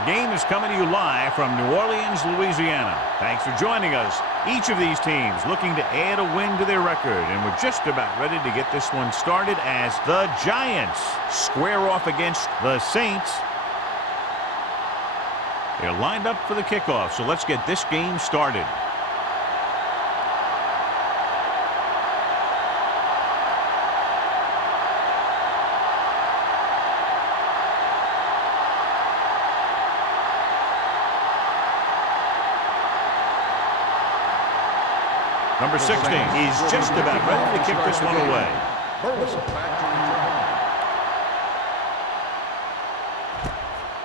The game is coming to you live from New Orleans, Louisiana. Thanks for joining us. Each of these teams looking to add a win to their record, and we're just about ready to get this one started as the Giants square off against the Saints. They're lined up for the kickoff, so let's get this game started. Number 16 is just about ready to kick this one away.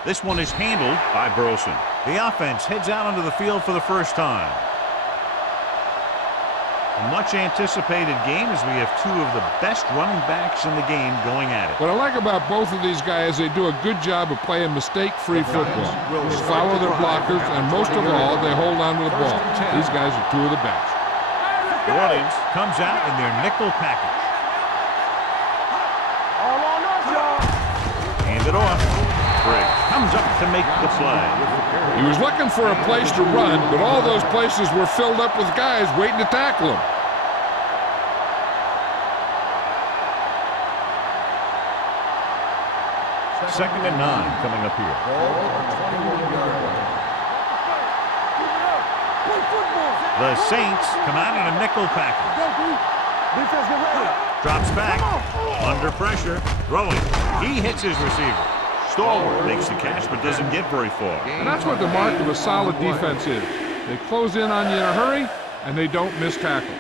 This one is handled by Burleson. The offense heads out onto the field for the first time. A much anticipated game as we have two of the best running backs in the game going at it. What I like about both of these guys, they do a good job of playing mistake-free football. They follow their blockers, and most of all, they hold on to the ball. These guys are two of the best. New Orleans comes out in their nickel package. Hand it off. Briggs comes up to make the play. He was looking for a place to run, but all those places were filled up with guys waiting to tackle him. Second and 9 coming up here. The Saints come out in a nickel package. Drops back. Under pressure. Throwing. He hits his receiver. Stalwart makes the catch but doesn't get very far. And that's what the mark of a solid defense is. They close in on you in a hurry, and they don't miss tackle.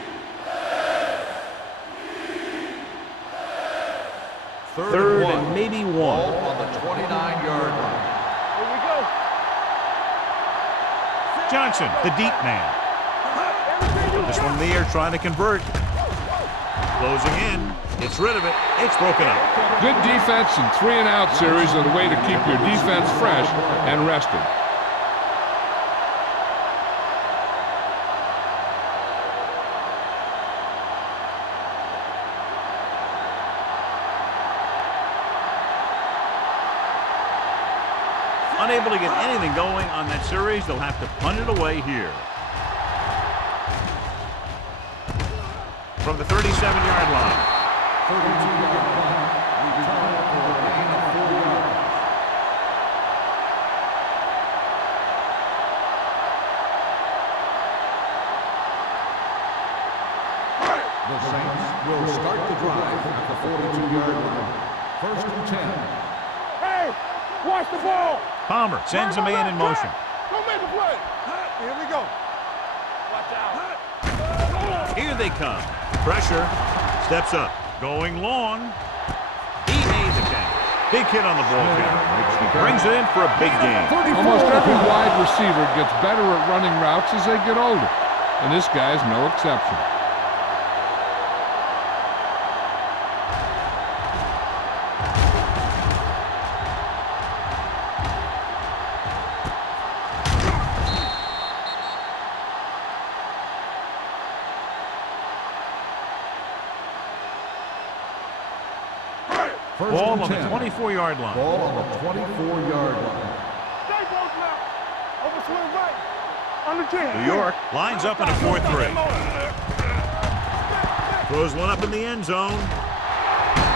Third and maybe one. On the 29-yard line. Here we go. Johnson, the deep man. Put this one in the air, trying to convert. Closing in. Gets rid of it. It's broken up. Good defense and 3-and-out series are the way to keep your defense fresh and rested. Unable to get anything going on that series, they'll have to punt it away here. From the 37-yard line. 32-yard line. Return for a gain of 4 yards. The Saints will start the drive at the 42-yard line. First and 10. Hey, watch the ball. Palmer sends a man in motion. Go make a play. Here we go. Watch out. Here they come. Pressure. Steps up. Going long. He made the catch. Big hit on the ball carrier. Brings it in for a big game. Almost every wide receiver gets better at running routes as they get older, and this guy's no exception. Ball on the 24-yard line. Ball on the 24-yard line. Stay close now. Over swing right. Under 10. New York lines up in a 4-3. Throws one up in the end zone.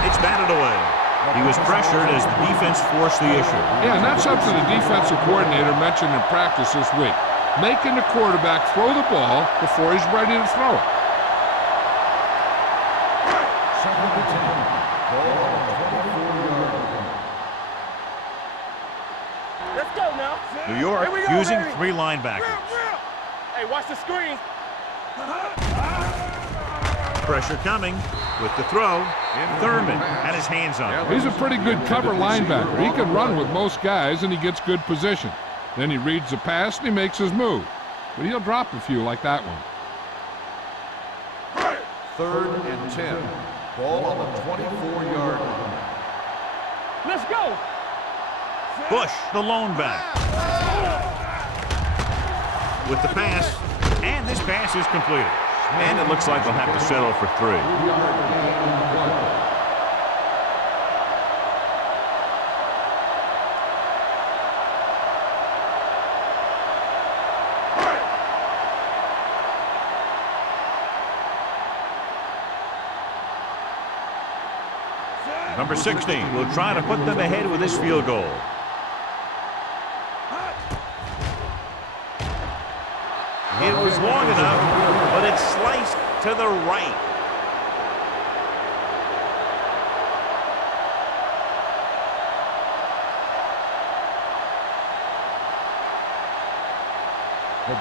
It's batted away. He was pressured as the defense forced the issue. Yeah, and that's something the defensive coordinator mentioned in practice this week. Making the quarterback throw the ball before he's ready to throw it. Second and 10. Ball on the 24-yard line. Let's go now. New York Here we go, using baby. 3 linebackers. Hey, watch the screen. Pressure coming with the throw. Thurman had his hands on it. He's a pretty good cover linebacker. He can run with most guys, and he gets good position. Then he reads the pass, and he makes his move. But he'll drop a few like that one. Third and 10. Ball on the 24-yard line. Let's go. Bush, the lone back. With the pass, and this pass is completed. And it looks like they'll have to settle for 3. Number 16 will try to put them ahead with this field goal. It was long enough, but it's sliced to the right.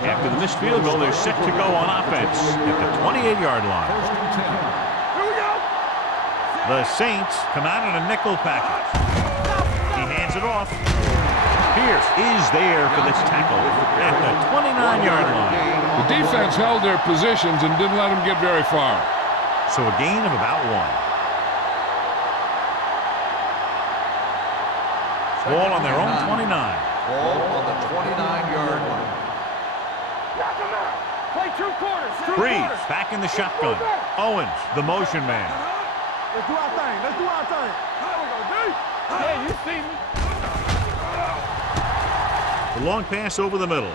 After the missed field goal, they're set to go on offense at the 28-yard line. Here we go. The Saints come out in a nickel package. He hands it off. Pierce is there for the tackle at the 29-yard line. The defense held their positions and didn't let them get very far. So a gain of about 1. Ball on their own 29. Ball on the 29-yard line. Knock him out. Play 2 quarters. Breeze back in the shotgun. Owens, the motion man. Let's do our thing. Let's do our thing. There we go, D. Yeah, you see me. The long pass over the middle.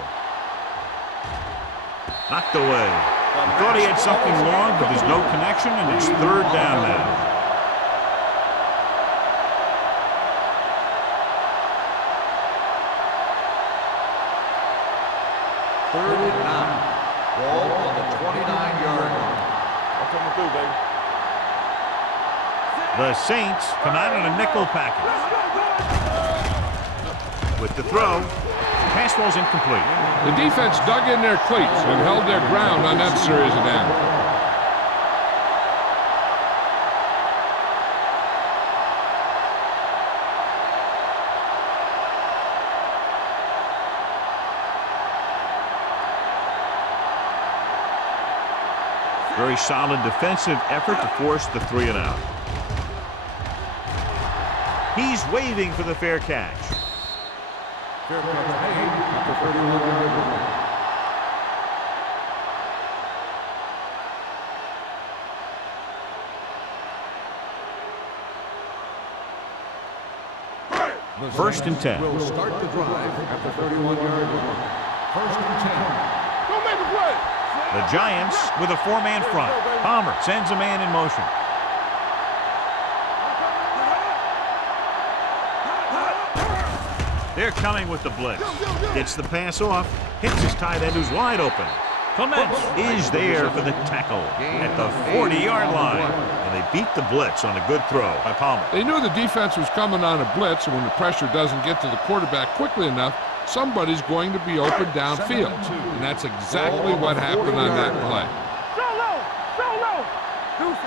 Knocked away. He thought he had something long, but there's no connection, and it's 3rd down now. Third and 9. Ball on the 29-yard line. I'm coming through, baby. The Saints come out in a nickel package. With the throw, pass ball's incomplete. The defense dug in their cleats and held their ground on that series of downs. Very solid defensive effort to force the 3 and out. He's waving for the fair catch. Fair catch made at the 31-yard line. First and 10. Will start the drive at the 31-yard line. First and 10. Don't make a play. The Giants with a 4-man front. Palmer sends a man in motion. They're coming with the blitz. Gets the pass off. Hits his tight end who's wide open. Clements is there for the tackle at the 40-yard line. And they beat the blitz on a good throw by Palmer. They knew the defense was coming on a blitz, and when the pressure doesn't get to the quarterback quickly enough, somebody's going to be open downfield. And that's exactly what happened on that play. Solo. Deuce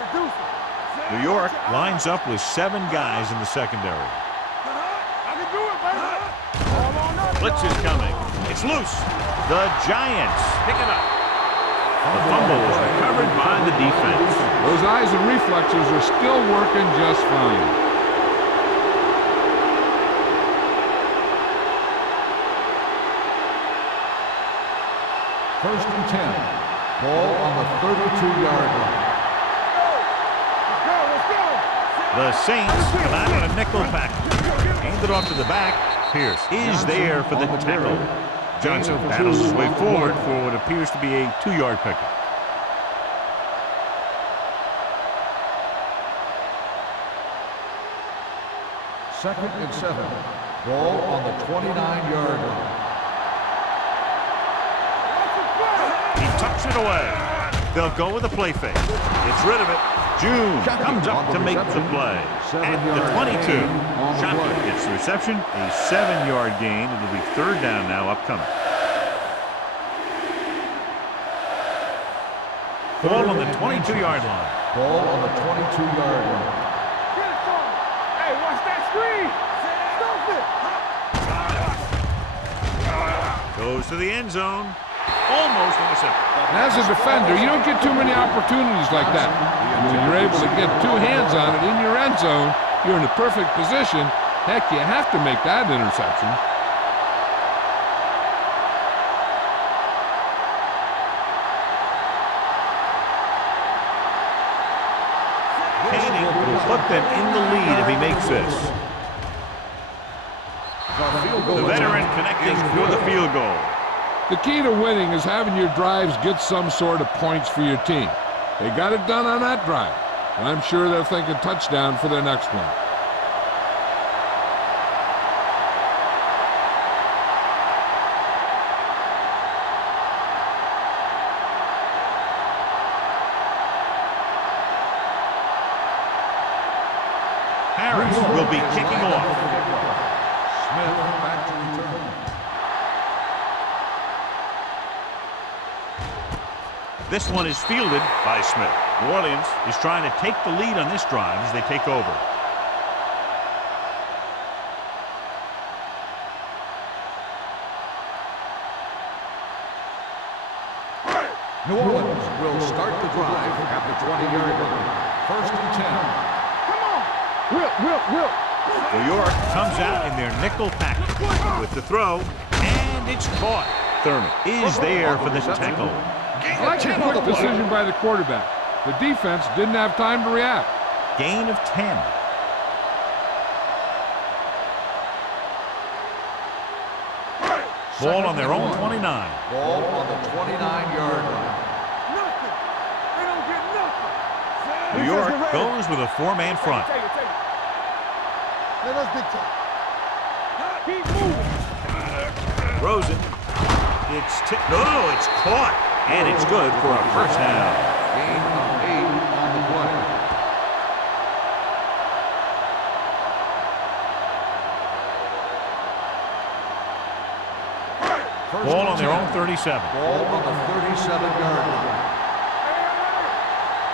it. New York lines up with 7 guys in the secondary. I can do it, baby. All on us. Blitz is coming. It's loose. The Giants pick it up. The fumble was recovered by the defense. Those eyes and reflexes are still working just fine. First and 10. Ball on the 32-yard line. Let's go. The Saints come out in a nickel package. Hand it off to the back. Pierce is there for the tackle. Johnson battles his way forward for what appears to be a 2-yard pickup. Second and 7. Ball on the 29-yard line. He tucks it away. They'll go with a play fake. It's rid of it. June comes up to make the play. At the 22. Shotgun gets the reception. A 7-yard gain. It'll be 3rd down now upcoming. Ball on the 22-yard line. Ball on the 22-yard line. Get it from him. Hey, watch that screen. Stop it. Goes to the end zone. Almost intercepted. And as a defender, you don't get too many opportunities like that. And when you're able to get 2 hands on it in your end zone, you're in a perfect position. Heck, you have to make that interception. Koenig will put them in the lead if he makes this. The veteran connecting for the field goal. The key to winning is having your drives get some sort of points for your team. They got it done on that drive, and I'm sure they're thinking touchdown for their next one. Harris will be kicking off. Smith back to return. This one is fielded by Smith. New Orleans is trying to take the lead on this drive as they take over. New Orleans will start the drive at the 20-yard line. First and 10. Come on. Will. New York comes out in their nickel package with the throw, and it's caught. Thurman is there for the tackle. I like the quick decision by the quarterback. The defense didn't have time to react. Gain of 10. Ball on their own 29. Ball on the 29-yard line. Nothing. They don't get nothing. New York goes with a four-man front. Take it. Let us big time. Keep moving. Throws it. It's caught. And it's good for a first down. Gain of 8 on the play. Ball on their own 37. Ball on the 37-yard line.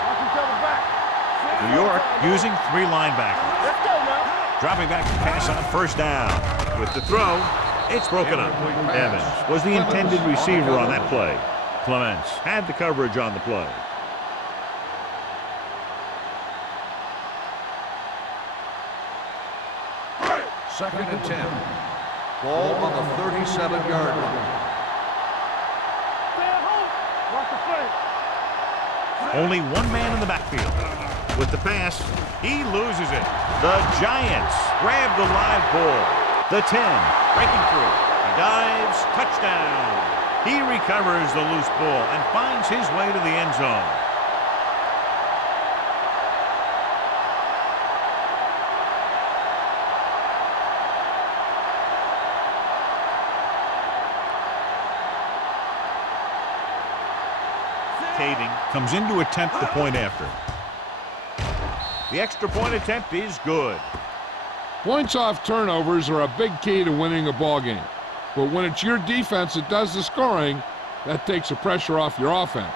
Watch each other back. New York using three linebackers. Let's go now. Dropping back to pass on first down. With the throw, it's broken up. Evans was the intended receiver on that play. Clements had the coverage on the play. Second and 10. Ball on the 37-yard line. Stay at home. Watch the play. Only one man in the backfield. With the pass, he loses it. The Giants grab the live ball. The 10, breaking through. He dives, touchdown. He recovers the loose ball and finds his way to the end zone. Caving comes in to attempt the point after. The extra point attempt is good. Points off turnovers are a big key to winning a ball game. But when it's your defense that does the scoring, that takes the pressure off your offense.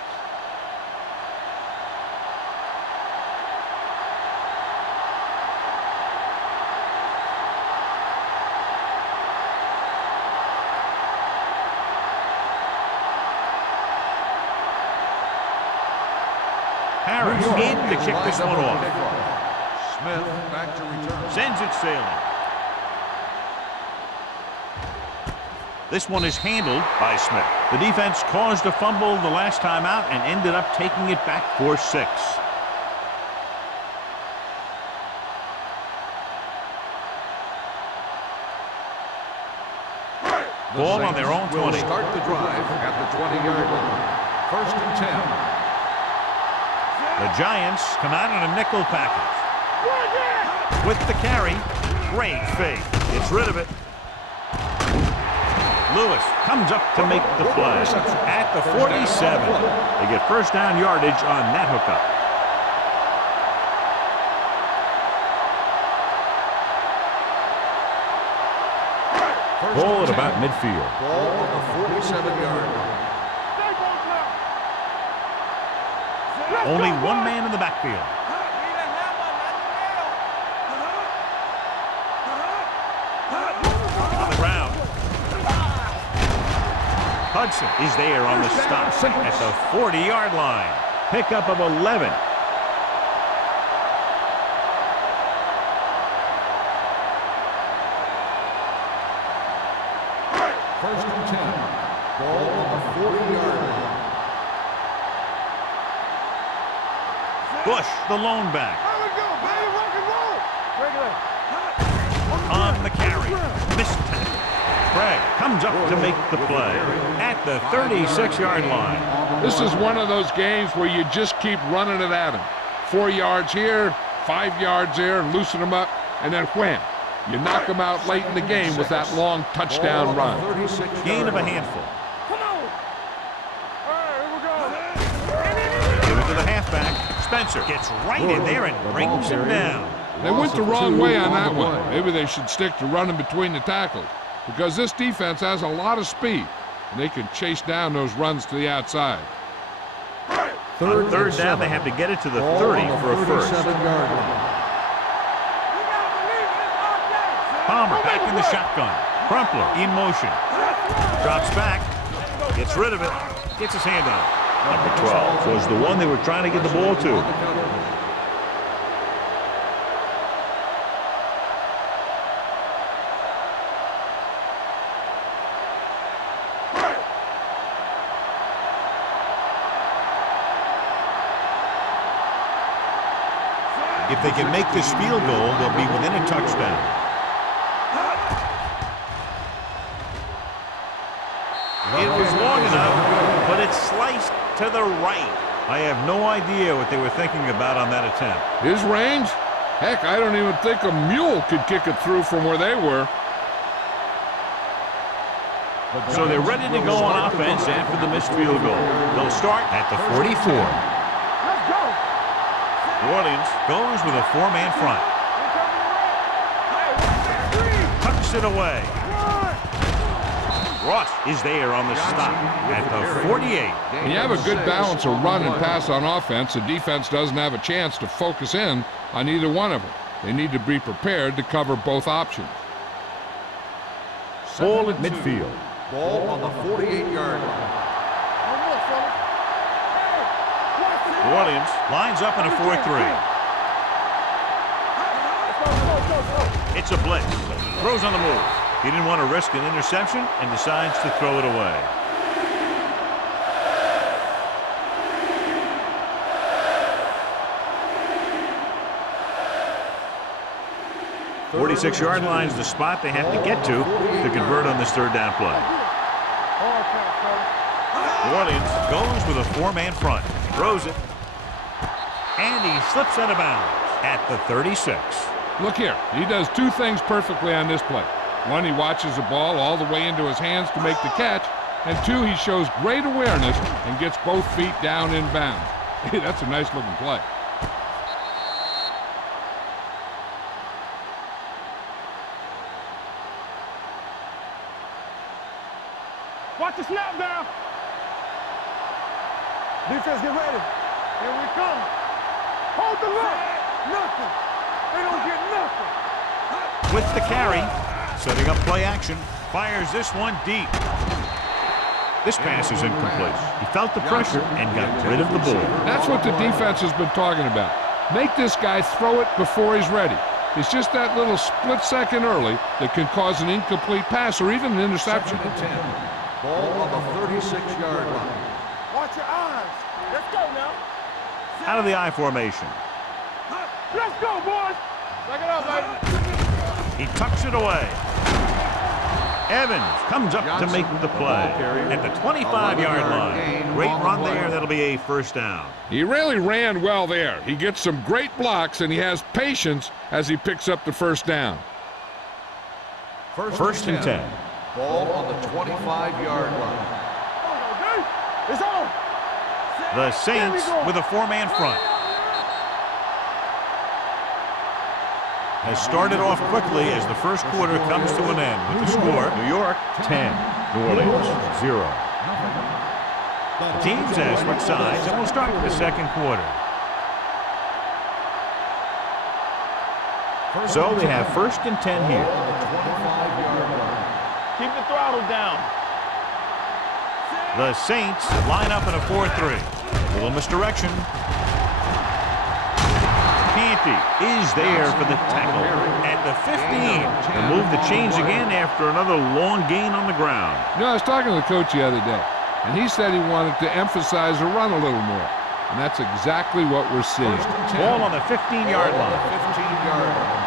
Harris in to kick this one off. Smith back to return. Sends it sailing. This one is handled by Smith. The defense caused a fumble the last time out and ended up taking it back for 6. Ball on their own 20. Will start the drive at the 20-yard line. First and 10. The Giants come out in a nickel package. With the carry, great fake. Gets rid of it. Lewis comes up to make the play at the 47. They get first down yardage on that hookup. Ball at about midfield. Ball on the 47-yard line. Only one man in the backfield. On the ground. Hudson is there on the stop at the 40-yard line. Pickup of 11. First and 10. Ball on the 40-yard line. Bush, the lone back. There we go, baby. Rock and roll. Regulate. On the carry. Missed tackle. Craig comes up to make the play at the 36-yard line. This is one of those games where you just keep running it at them. 4 yards here, 5 yards there, and loosen them up, and then wham. You knock them out late in the game with that long touchdown run. Gain of a handful. Come on. All right, here we go. Give it to the halfback. Spencer gets right in there and brings him down. They went the wrong way on that one. Maybe they should stick to running between the tackles, because this defense has a lot of speed, and they can chase down those runs to the outside. On third down, they have to get it to the 30 for a first. Palmer back in the shotgun. Crumpler in motion. Drops back. Gets rid of it. Gets his hand on it. Number 12 was the one they were trying to get the ball to. If they can make this field goal, they'll be within a touchdown. It was long enough, but it's sliced to the right. I have no idea what they were thinking about on that attempt. His range? Heck, I don't even think a mule could kick it through from where they were. So they're ready to go on offense after the missed field goal. They'll start at the 44. New Orleans goes with a four-man front. Tucks it away. Ross is there on the stop at the 48. When you have a good balance of run and pass on offense, the defense doesn't have a chance to focus in on either one of them. They need to be prepared to cover both options. Ball at midfield. Ball on the 48-yard line. New Orleans lines up in a 4-3. It's a blitz. Throws on the move. He didn't want to risk an interception and decides to throw it away. "46-yard line is the spot they have to get to convert on this third down play. New Orleans goes with a four-man front. Throws it. And he slips out of bounds at the 36. Look here. He does two things perfectly on this play. One, he watches the ball all the way into his hands to make the catch. And two, he shows great awareness and gets both feet down in bounds. Hey, that's a nice-looking play. Watch the snap down. Defense, get ready. Here we come. Hold the look. Nothing. They don't get nothing. With the carry, setting up play action, fires this one deep. This pass is incomplete. He felt the pressure and got rid of the ball. That's what the defense has been talking about. Make this guy throw it before he's ready. It's just that little split second early that can cause an incomplete pass or even an interception. 2nd and 10. Ball on the 36-yard line. Watch your eyes. Let's go now. Out of the I formation. Let's go, boys. Back it up, baby. He tucks it away. Evans comes up to make the play at the 25-yard line. Great run there. That'll be a first down. He really ran well there. He gets some great blocks, and he has patience as he picks up the first down. First and 10. Ball on the 25-yard line. It's on. The Saints with a four-man front. Has started off quickly as the first quarter comes to an end with the score: New York 10, New Orleans 0. The teams have switched sides, and we'll start with the second quarter. So they have first and 10 here. Keep the throttle down. The Saints line up in a 4-3. Little misdirection. Canty is there for the tackle at the 15. The move to change again after another long gain on the ground. You know, I was talking to the coach the other day, and he said he wanted to emphasize the run a little more. And that's exactly what we're seeing. Ball on the 15-yard line. 15-yard line.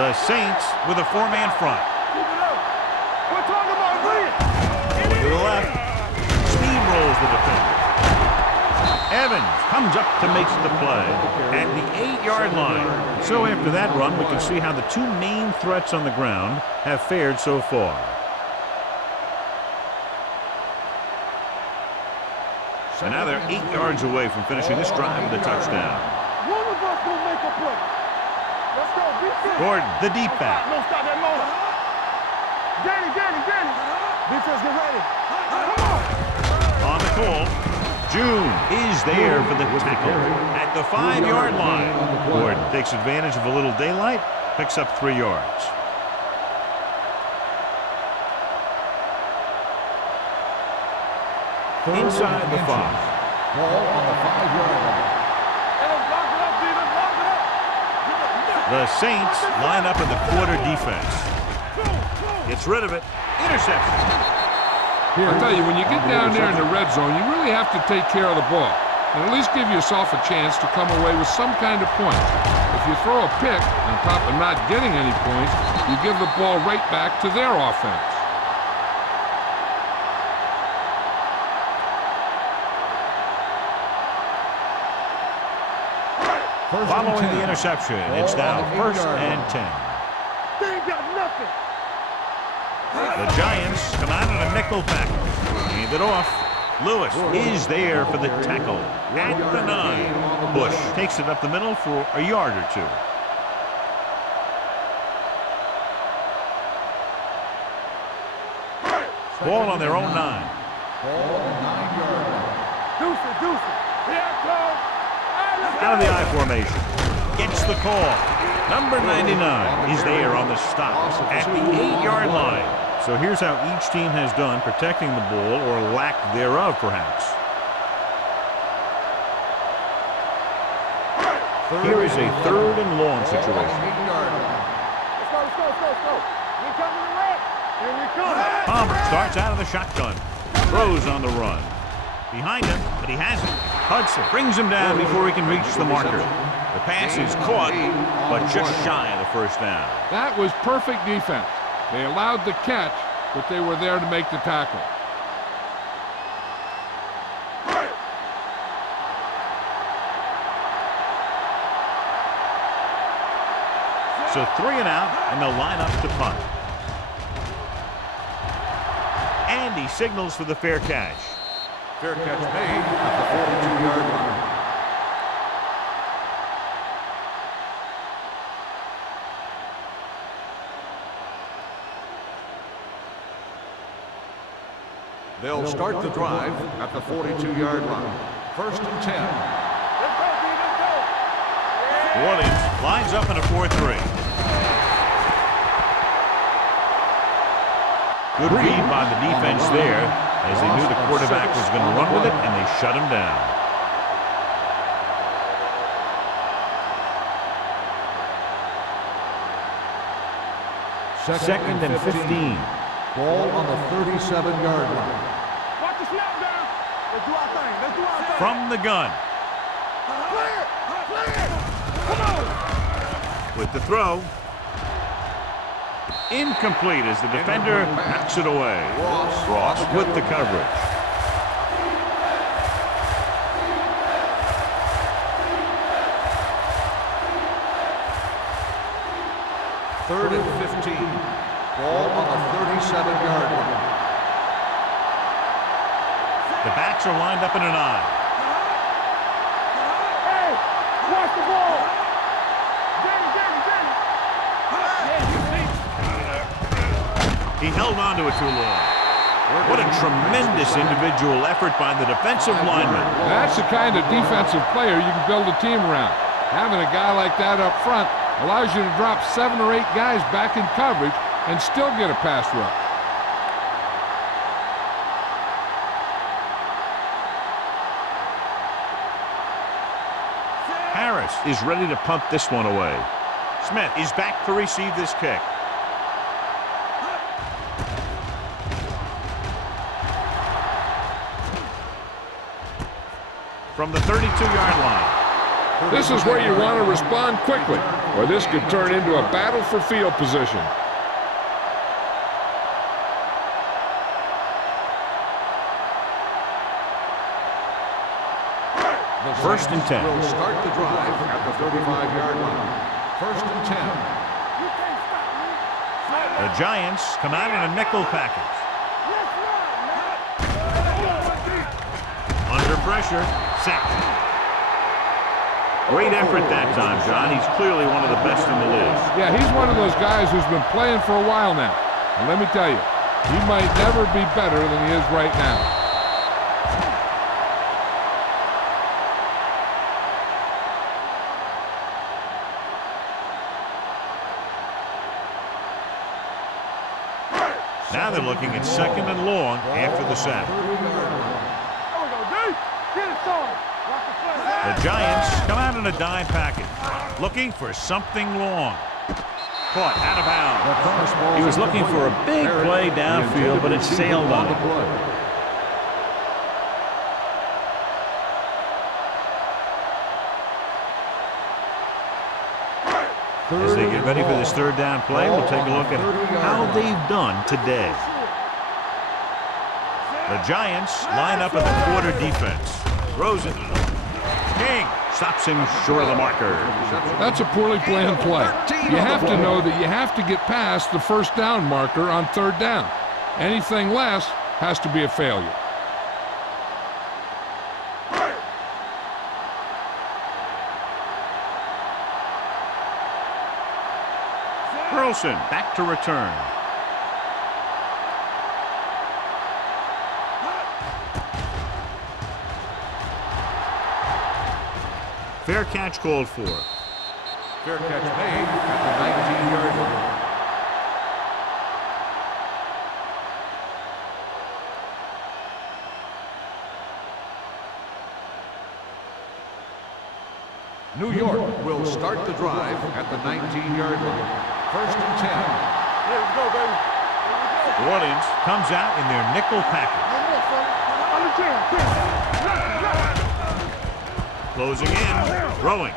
The Saints with a four-man front. We're talking about brilliant. Going to the left. Steamrolls the defender. Evans comes up to make the play at the 8-yard line. So after that run, we can see how the two main threats on the ground have fared so far. So now they're 8 yards away from finishing this drive with a touchdown. One of us will make a play. Let's go. Be good. Gordon, the deep back. Don't stop that motor. Danny. Defense, get ready. Come on. On the call, June is there for the tackle at the 5-yard line. Gordon takes advantage of a little daylight, picks up 3 yards. Inside the 5. Ball on the 5-yard line. The Saints line up in the quarter defense. Gets rid of it. Interception. I'll tell you, when you get down there in the red zone, you really have to take care of the ball and at least give yourself a chance to come away with some kind of points. If you throw a pick on top of not getting any points, you give the ball right back to their offense. Following the interception, it's now 1st and 10. They ain't got nothing. The Giants come out in a nickel package. Hand it off. Lewis is there for the tackle at the 9. Bush takes it up the middle for a yard or 2. Ball on their own 9. Ball on the 9-yard line. Deuce it. Here it comes. Out of the I formation. Gets the call. Number 99 is there on the stop at the 8-yard line. So here's how each team has done protecting the ball, or lack thereof, perhaps. Here is a 3rd and long situation. Let's go. We coming to red. Here we come. Palmer starts out of the shotgun. Throws on the run. Behind him, but he has it. Hudson brings him down before he can reach the marker. The pass is caught, but just shy of the 1st down. That was perfect defense. They allowed the catch, but they were there to make the tackle. So 3 and out, and they'll line up to punt. And he signals for the fair catch. Fair catch made at the 42-yard line. They'll start the drive at the 42-yard line. 1st and 10. Let's go. New Orleans lines up in a 4-3. Good read by the defense there, as they knew the quarterback was going to run with it, and they shut him down. Second and 15. Ball on the 37-yard line. Watch the snap down. Let's do our thing. From the gun. Clear. Come on. With the throw. Incomplete as the defender knocks it away. Ross with the coverage. Third and 15. Ball on the 37-yard line. The backs are lined up in an I. Hey, watch the ball. Danny. He held on to it too long. What a tremendous individual effort by the defensive lineman. That's the kind of defensive player you can build a team around. Having a guy like that up front allows you to drop 7 or 8 guys back in coverage and still get a pass rush. Harris is ready to punt this one away. Smith is back to receive this kick. From the 32-yard line. This is where you want to respond quickly, or this could turn into a battle for field position. First and 10. Will start the drive at the 35-yard line. 1st and 10. You can't stop me. The Giants come out in a nickel package. Let's run, man. Under pressure, sacked. Great effort that time, John. He's clearly one of the best in the league. Yeah, he's one of those guys who's been playing for a while now. And let me tell you, he might never be better than he is right now. Now they're looking at 2nd and long after the sack. The Giants come out in a dime package, looking for something long. Caught out of bounds. He was looking for a big play downfield, but it sailed on him. As they get ready for this 3rd down play, we'll take a look at how they've done today. The Giants line up in the quarter defense. Throws it. King stops him short of the marker. That's a poorly planned play. You have to know that you have to get past the 1st down marker on 3rd down. Anything less has to be a failure. Carlson back to return. Fair catch called for. Fair catch made at the 19-yard line. New York will start the drive at the 19-yard line. 1st and 10. Let's go, baby. New Orleans comes out in their nickel package. Closing in, throwing.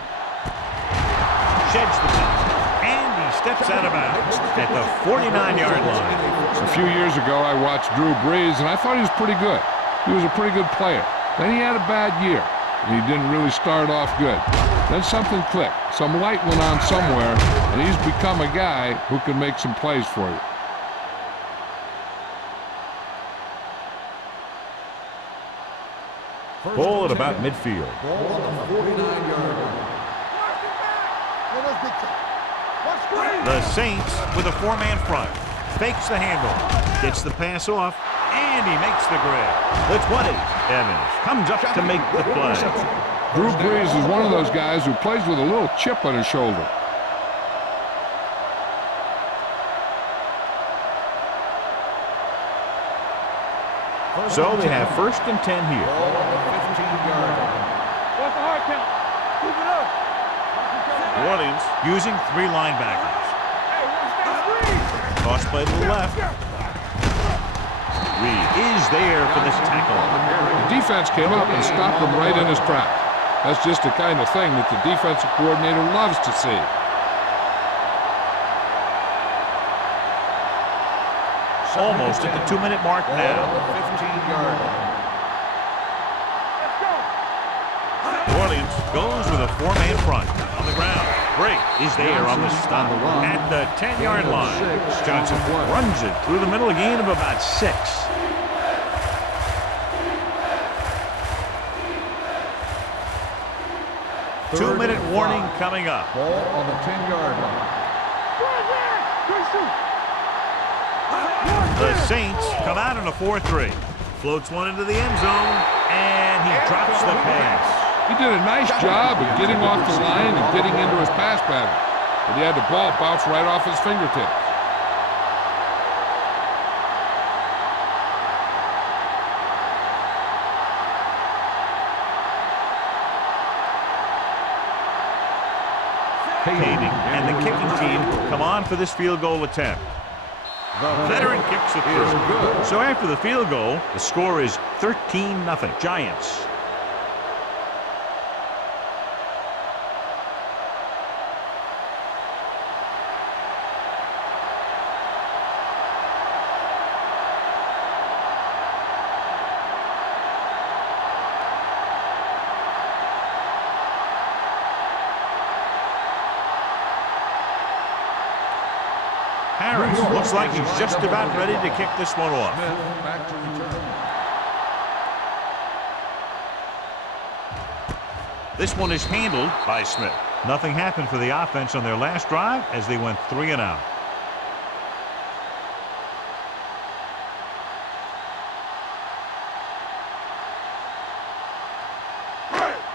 Sheds the pass, and he steps out of bounds at the 49-yard line. A few years ago, I watched Drew Brees, and I thought he was pretty good. He was a pretty good player. Then he had a bad year, and he didn't really start off good. Then something clicked. Some light went on somewhere, and he's become a guy who can make some plays for you. Ball at about midfield. Ball on the 49-yard line. The Saints with a 4-man front. Fakes the handle. Gets the pass off, and he makes the grab. The 20. Evans comes up to make the play. Drew Brees is one of those guys who plays with a little chip on his shoulder. So they have 1st and 10 here. Ball on the 15-yard line. What's the hard count? Keep it up. New Orleans using 3 linebackers. Hey, watch that screen. Toss play to the left. Reed is there for this tackle. The defense came up and stopped him right in his tracks. That's just the kind of thing that the defensive coordinator loves to see. Almost at the 2-minute mark now. 15-yard line. New Orleans goes with a 4-man front. On the ground. Break is there on the stop. At the 10-yard line. Johnson runs it through the middle, a gain of about 6. Two-minute warning coming up. Ball on the 10-yard line. The Saints come out in a 4-3. Floats one into the end zone, and he drops the pass. He did a nice job of getting off the line and getting into his pass pattern. But he had the ball bounce right off his fingertips. Paving and the kicking team come on for this field goal attempt. The veteran kicks it through. So after the field goal, the score is 13-0 Giants. Harris looks like he's just about ready to kick this one off. Back to return. This one is handled by Smith. Nothing happened for the offense on their last drive as they went 3 and out.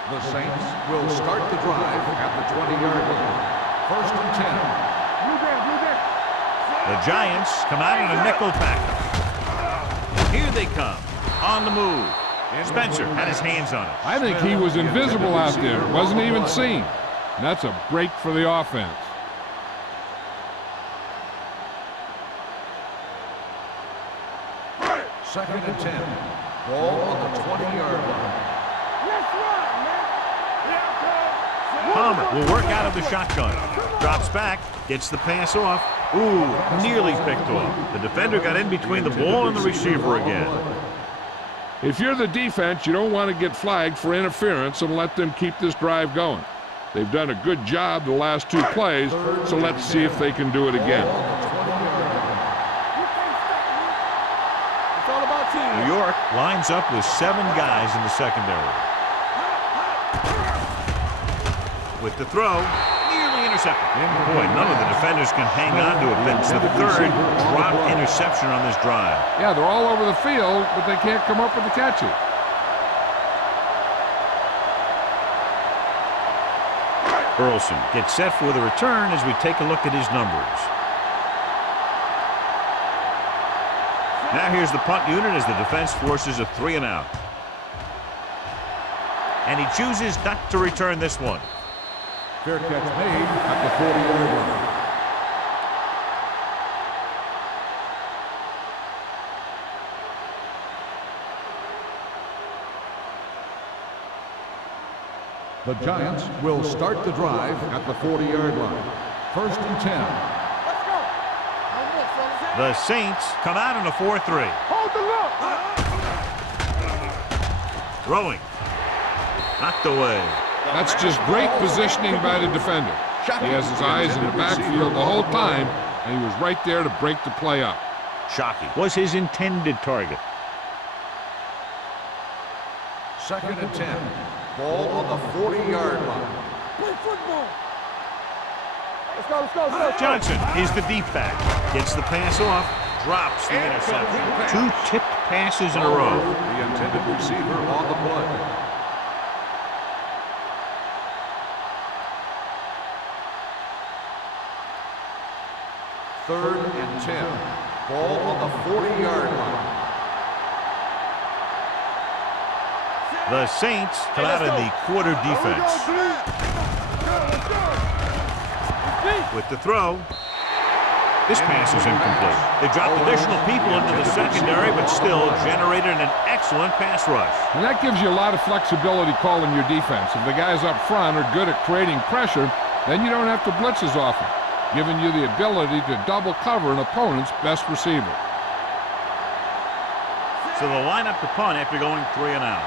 The Saints will start the drive at the 20-yard line. 1st and 10. The Giants come out in a nickel package. Here they come. On the move. Spencer had his hands on it. I think he was invisible out there. Wasn't even seen. And that's a break for the offense. Second and 10. Ball on the 20-yard line. Palmer will work out of the shotgun. Drops back, gets the pass off. Ooh, nearly picked off. The defender got in between the ball and the receiver again. If you're the defense, you don't want to get flagged for interference and let them keep this drive going. They've done a good job the last 2 plays, so let's see if they can do it again. New York lines up with 7 guys in the secondary. With the throw, nearly intercepted. Boy, none of the defenders can hang on to it. That's the 3rd drop interception on this drive. Yeah, they're all over the field, but they can't come up with the catches. Burleson gets set for the return as we take a look at his numbers. Now here's the punt unit as the defense forces a 3 and out. And he chooses not to return this one. Fair catch made at the 40-yard line. The Giants will start the drive at the 40-yard line. 1st and 10. The Saints come out in a 4-3. Hold the look. Throwing. Knocked away. That's just great positioning by the defender. He has his eyes in the backfield the whole time, and he was right there to break the play up. Shockey was his intended target. 2nd and 10. Ball on the 40-yard line. Play football. Let's go, let's go, let's go. Johnson is the deep back. Gets the pass off. Drops the interception. 2 tipped passes in a row. The intended receiver on the play. Third and 10. Ball on the 40-yard line. The Saints come out in the quarter defense. With the throw. This pass is incomplete. They dropped additional people into the secondary, but still generated an excellent pass rush. And that gives you a lot of flexibility calling your defense. If the guys up front are good at creating pressure, then you don't have to blitz as often, giving you the ability to double cover an opponent's best receiver. So they'll line up to punt after going 3 and out.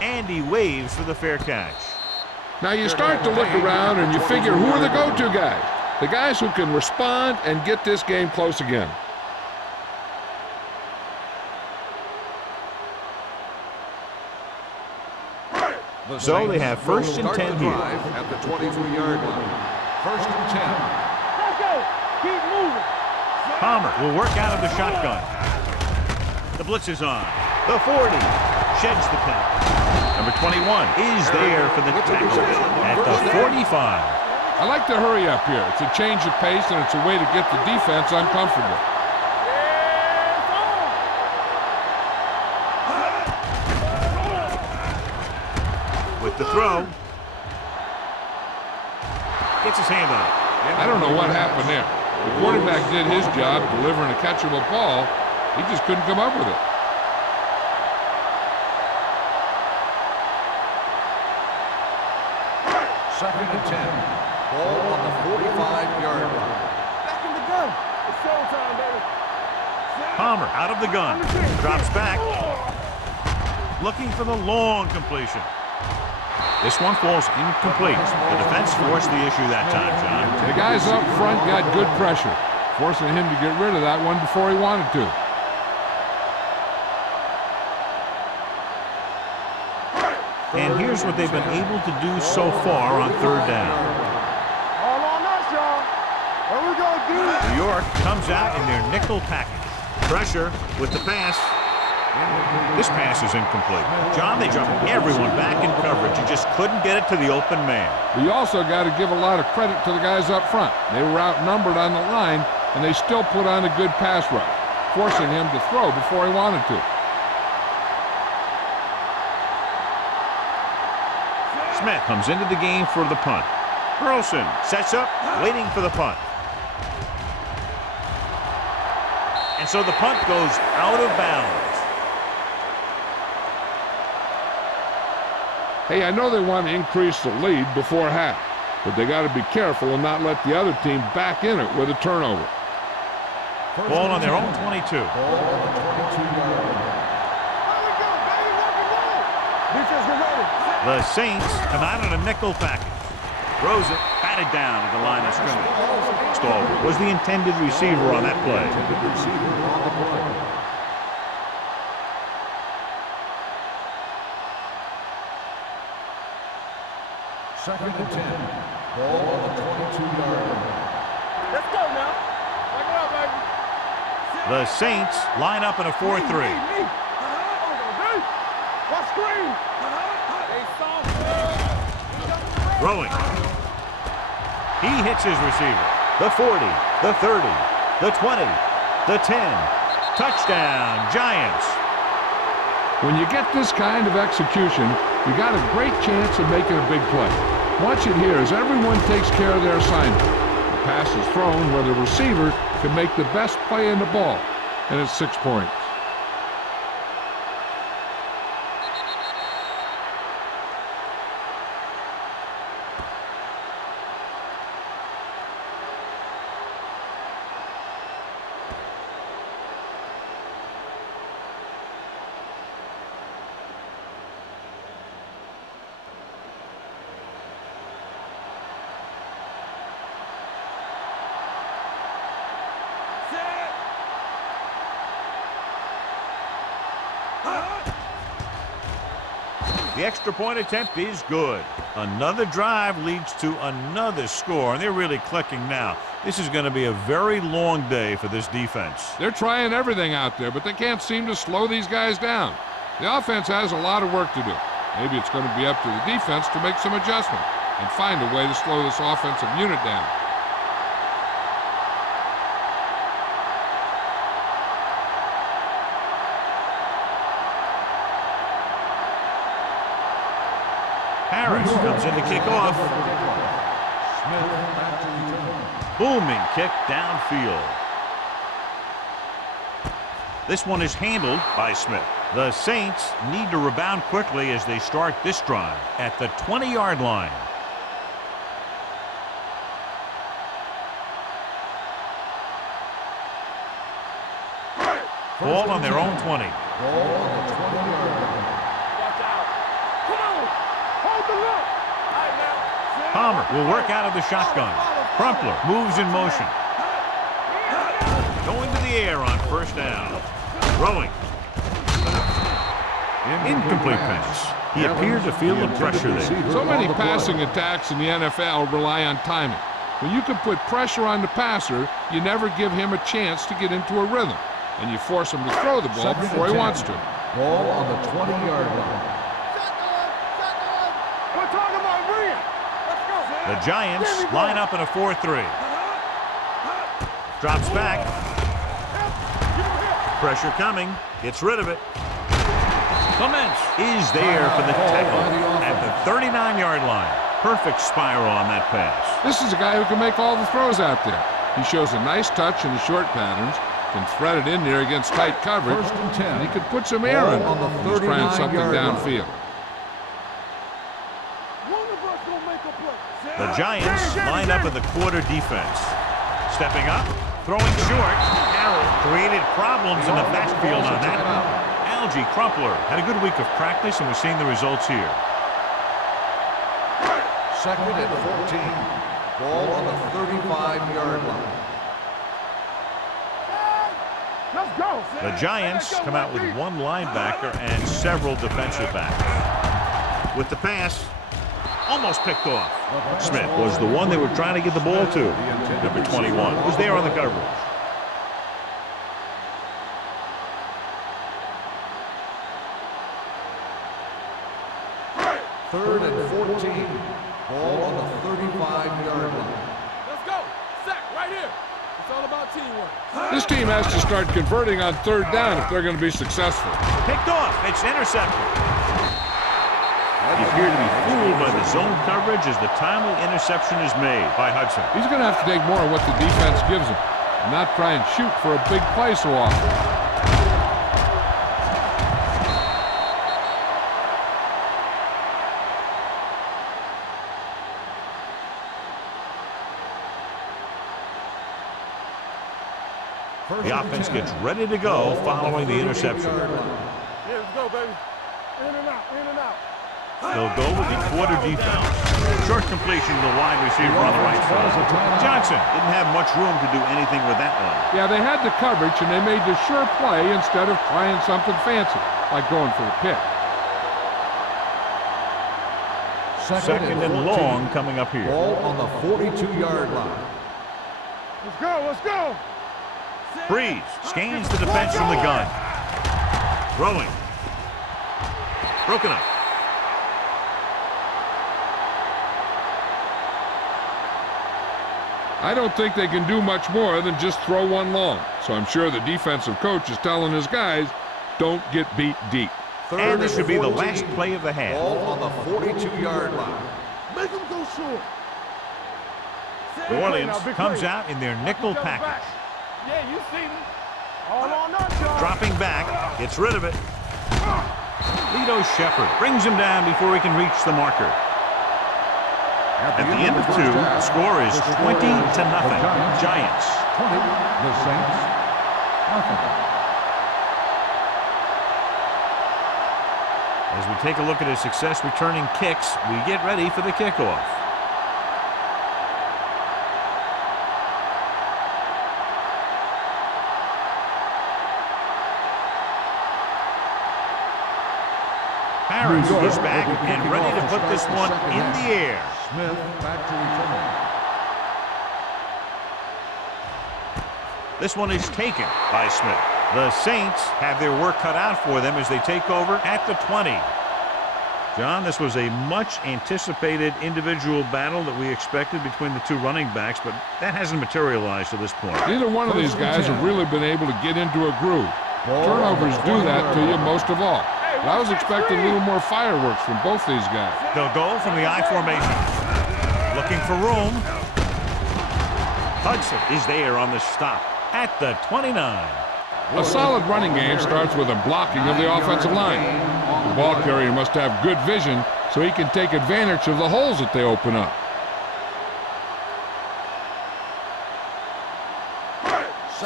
And he waves for the fair catch. Now you start to look around and you figure, who are the go-to guys? The guys who can respond and get this game close again. So they have 1st and 10 here. At the 22-yard line. 1st and 10. Let's go. Keep moving. Palmer will work out of the shotgun. The blitz is on. The 40 sheds the penalty. Number 21 is there for the tackle at the 45. I like to hurry up here. It's a change of pace and it's a way to get the defense uncomfortable. With the throw. Gets his hand on it. I don't know what happened there. The quarterback did his job delivering a catchable ball. He just couldn't come up with it. Second and 10. Ball on the 45-yard line. Back in the gun. It's showtime, baby. Palmer out of the gun. Drops back. Looking for the long completion. This one falls incomplete. The defense forced the issue that time, John. The guys up front got good pressure, forcing him to get rid of that one before he wanted to. And here's what they've been able to do so far on third down. All on us, y'all. Here we go, dude. New York comes out in their nickel package. Pressure with the pass. This pass is incomplete. John, they dropped everyone back in coverage. You just couldn't get it to the open man. But you also got to give a lot of credit to the guys up front. They were outnumbered on the line, and they still put on a good pass rush, forcing him to throw before he wanted to. Smith comes into the game for the punt. Burleson sets up, waiting for the punt. And so the punt goes out of bounds. Hey, I know they want to increase the lead before half, but they got to be careful and not let the other team back in it with a turnover. Ball on their own 22. Ball on the 22-yard line. Defense, get ready. The Saints come out in a nickel package. Throws it, batted down at the line of scrimmage. Stallworth was the intended receiver on that play. Intended receiver on the play. Second and 10. Ball on the 22-yard line. Let's go now. Back it up, baby. The Saints line up in a 4-3. What screen? Throwing. He hits his receiver. The 40, the 30, the 20, the 10. Touchdown, Giants. When you get this kind of execution, you got a great chance of making a big play. Watch it here as everyone takes care of their assignment. The pass is thrown where the receiver can make the best play in the ball, and it's 6 points. The extra point attempt is good. Another drive leads to another score, and they're really clicking now. This is going to be a very long day for this defense. They're trying everything out there, but they can't seem to slow these guys down. The offense has a lot of work to do. Maybe it's going to be up to the defense to make some adjustment and find a way to slow this offensive unit down. Harris comes in to kick off. Smith back to return. Booming kick downfield. This one is handled by Smith. The Saints need to rebound quickly as they start this drive at the 20-yard line. Ball on their own 20. Ball on the 20-yard line. Palmer will work out of the shotgun. Crumpler moves in motion. Going to the air on first down. Throwing. Incomplete pass. He appeared to feel the pressure there. So many passing attacks in the NFL rely on timing. When you can put pressure on the passer, you never give him a chance to get into a rhythm, and you force him to throw the ball before he wants to. Ball on the 20-yard line. The Giants line up in a 4-3. Drops back. Pressure coming. Gets rid of it. Clements is there for the tackle at the 39-yard line. Perfect spiral on that pass. This is a guy who can make all the throws out there. He shows a nice touch in the short patterns, can thread it in there against tight coverage, First and 10. and he can put some air in it Ball on the when he's trying something 39-yard downfield. The Giants line up in the quarter defense. Stepping up, throwing short. Carroll created problems in the backfield on that one. Algie Crumpler had a good week of practice, and we're seeing the results here. Second and 14. Ball on the 35-yard line. Let's go. The Giants come out with one linebacker and several defensive backs. with the pass. Almost picked off. Smith was the one they were trying to get the ball to. Number 21 was there on the coverage. Third and 14. Ball on the 35-yard line. Let's go. Sack right here. It's all about teamwork. This team has to start converting on third down if they're going to be successful. Picked off. It's intercepted. He appeared to be fooled by the zone coverage as the timely interception is made by Hudson. He's going to have to take more of what the defense gives him and not try and shoot for a big play so often. The offense gets ready to go following the interception. Yeah, let's go, baby. In and out, in and out. They'll go with the quarter defense. Short completion to the wide receiver on the right side. Johnson didn't have much room to do anything with that one. Yeah, they had the coverage, and they made the sure play instead of trying something fancy, like going for the pick. Second and long coming up here. Ball on the 42-yard line. Let's go, let's go. Breeze scans the defense from the gun. Throwing. Broken up. I don't think they can do much more than just throw one long. So I'm sure the defensive coach is telling his guys, don't get beat deep. And this should be the last play of the half. Ball on the 42-yard line. Make him go short. New Orleans comes out in their nickel package. Yeah, you see me. All on us, y'all. Dropping back, gets rid of it. Lito Shepard brings him down before he can reach the marker. At the end of two, the score is 20-0. Giants. 20, the Saints, nothing. As we take a look at his success returning kicks, we get ready for the kickoff. Harris is back and ready to put this one in the air. Smith back to return. This one is taken by Smith. The Saints have their work cut out for them as they take over at the 20. John, this was a much anticipated individual battle that we expected between the two running backs, but that hasn't materialized to this point. Neither one of these guys have really been able to get into a groove. Turnovers do that to you most of all. But I was expecting a little more fireworks from both these guys. They'll go from the I formation. Looking for room. Hudson is there on the stop at the 29. A solid running game starts with a blocking of the offensive line. The ball carrier must have good vision so he can take advantage of the holes that they open up.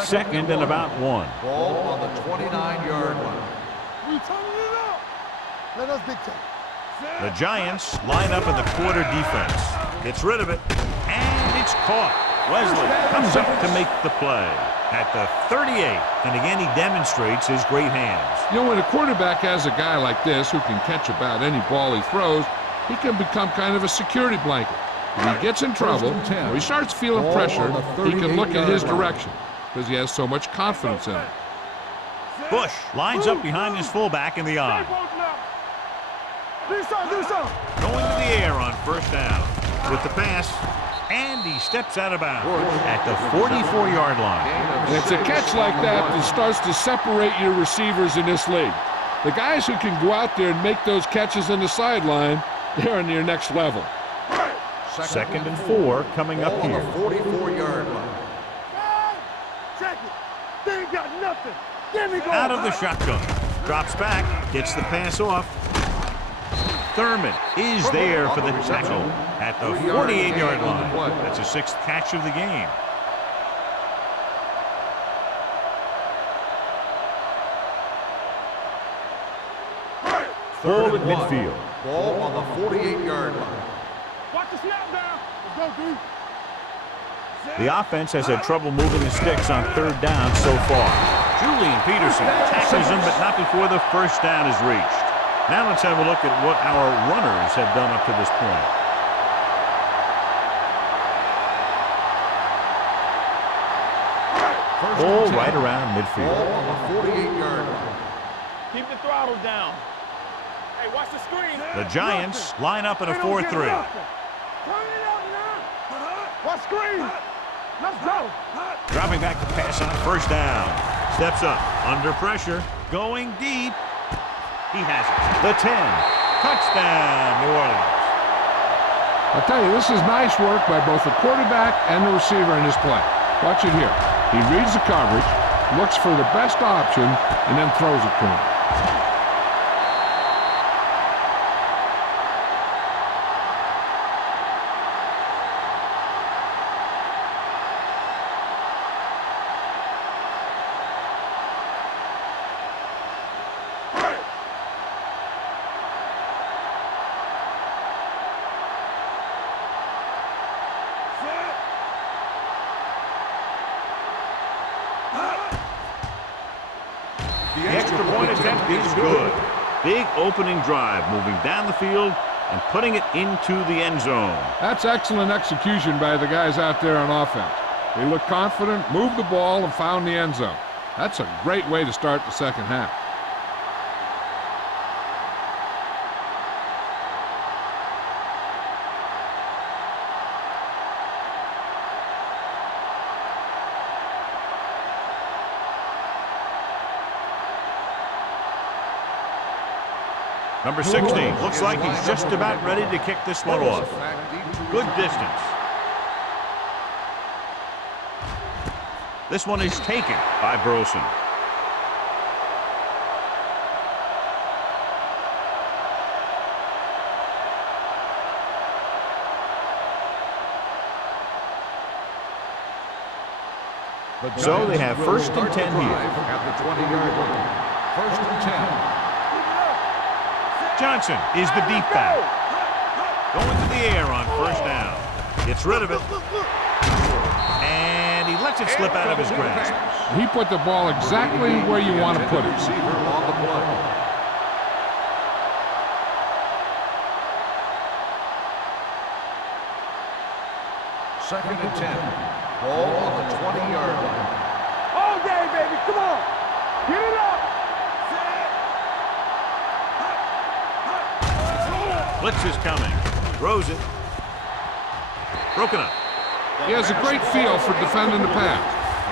Second and about one. Ball on the 29-yard line. We turning it up. Let us dictate. The Giants line up in the quarter defense. Gets rid of it, and it's caught. Wesley comes up to make the play at the 38, and again he demonstrates his great hands. You know, when a quarterback has a guy like this who can catch about any ball he throws, he can become kind of a security blanket. When he gets in trouble, or he starts feeling pressure, he can look in his direction because he has so much confidence in it. Bush lines up behind his fullback in the eye. Do something. Going to the air on first down with the pass, and he steps out of bounds at the 44-yard line. And it's a catch like that that starts to separate your receivers in this league. The guys who can go out there and make those catches on the sideline, they're on your next level. Second and 4 coming up Ball on here. the 44-yard line. Check it. They ain't got nothing. Give me Out of the shotgun. Drops back, gets the pass off. Thurman is there for the tackle at the 48-yard line. That's a sixth catch of the game. Ball at midfield. Ball on the 48-yard line. Watch the snap down. Let's go, dude. The offense has had trouble moving the sticks on third down so far. Julian Peterson tackles him, but not before the first down is reached. Now let's have a look at what our runners have done up to this point. Ball right around midfield. Ball on the 48-yard line. Keep the throttle down. Hey, watch the screen. The Giants line up in a 4-3. Turn it up now. What screen? Let's go. Dropping back to pass on first down. Steps up, under pressure, going deep. He has it. The 10. Touchdown, New Orleans. I'll tell you, this is nice work by both the quarterback and the receiver in this play. Watch it here. He reads the coverage, looks for the best option, and then throws it to him. The extra point attempt is good. Big opening drive, moving down the field and putting it into the end zone. That's excellent execution by the guys out there on offense. They looked confident, moved the ball, and found the end zone. That's a great way to start the second half. Number 16 looks like he's just about ready to kick this one off. Good distance. This one is taken by Burleson. So they have first and 10 here. At the 20-yard line. First and 10. Johnson is the deep back. Going to the air on first down. Gets rid of it. And he lets it slip out of his grasp. He put the ball exactly where you want to put it. Receiver on the play. Second and 10. Ball on the 20-yard line. All day, baby. Come on. Get it up. Blitz is coming. Throws it. Broken up. He has a great feel for defending the pass.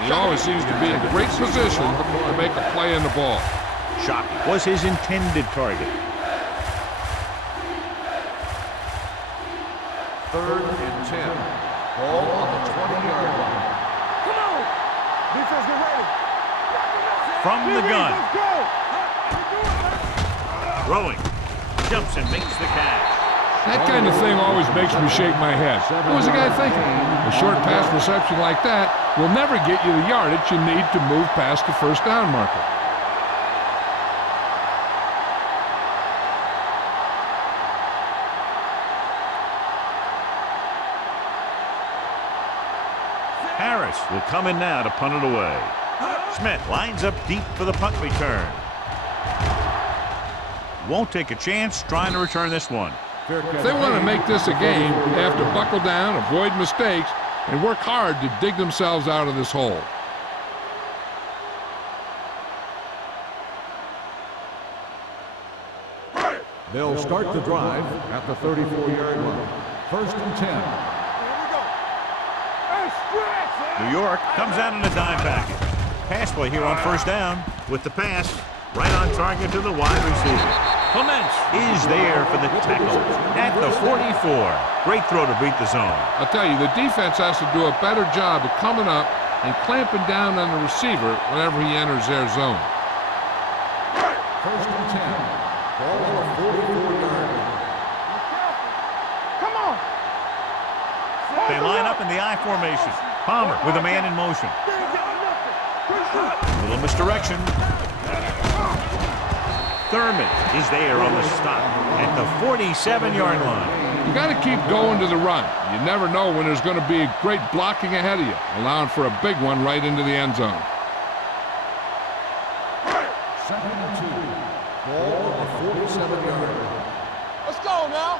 And he always seems to be in great position to make a play in the ball. Shockey was his intended target. Third and 10. Ball on the 20-yard line. Come on. Defense, get ready. From the gun. Let's go. Throwing. Jumps and makes the catch. That kind of thing always makes me shake my head. What was the guy thinking? A short pass reception like that will never get you the yardage you need to move past the first down marker. Harris will come in now to punt it away. Smith lines up deep for the punt return. Won't take a chance trying to return this one. If they want to make this a game, they have to buckle down, avoid mistakes, and work hard to dig themselves out of this hole. They'll start the drive at the 34-yard line. First and 10. Here we go. Hey, stretch. New York comes out in a dime package. Pass play here on first down with the pass right on target to the wide receiver. Clements is there for the tackle at the 44. Great throw to beat the zone. I'll tell you, the defense has to do a better job of coming up and clamping down on the receiver whenever he enters their zone. First and 10. Ball on the 44-yard line. Come on. They line up in the I formation. Palmer with a man in motion. Little misdirection. Thurman is there on the stop at the 47-yard line. You got to keep going to the run. You never know when there's going to be great blocking ahead of you, allowing for a big one right into the end zone. Second and 2. Ball on the 47-yard line. Let's go now.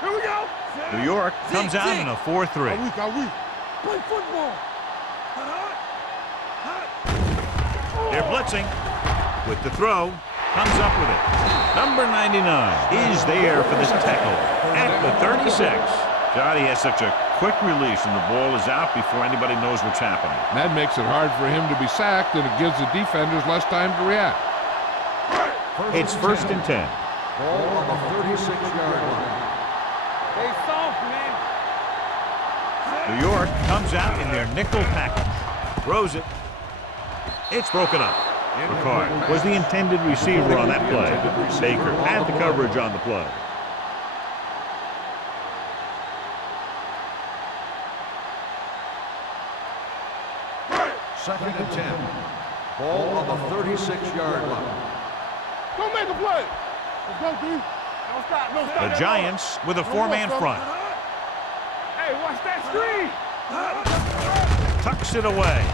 Here we go. New York comes out in a 4-3. Are we? Play football. They're blitzing with the throw. Comes up with it. Number 99 is there for this tackle at the 36. Johnny has such a quick release and the ball is out before anybody knows what's happening. That makes it hard for him to be sacked, and it gives the defenders less time to react. It's first and 10. Ball on the 36-yard line. Stay soft, man. New York comes out in their nickel package. Throws it. It's broken up. Ricard was the intended receiver on that play. Baker had the coverage on the play. Second and 10. Ball on the 36-yard line. Don't make a play. Let's go, D. Don't stop. No stop. The Giants with a four-man front. Hey, watch that screen. Tucks it away.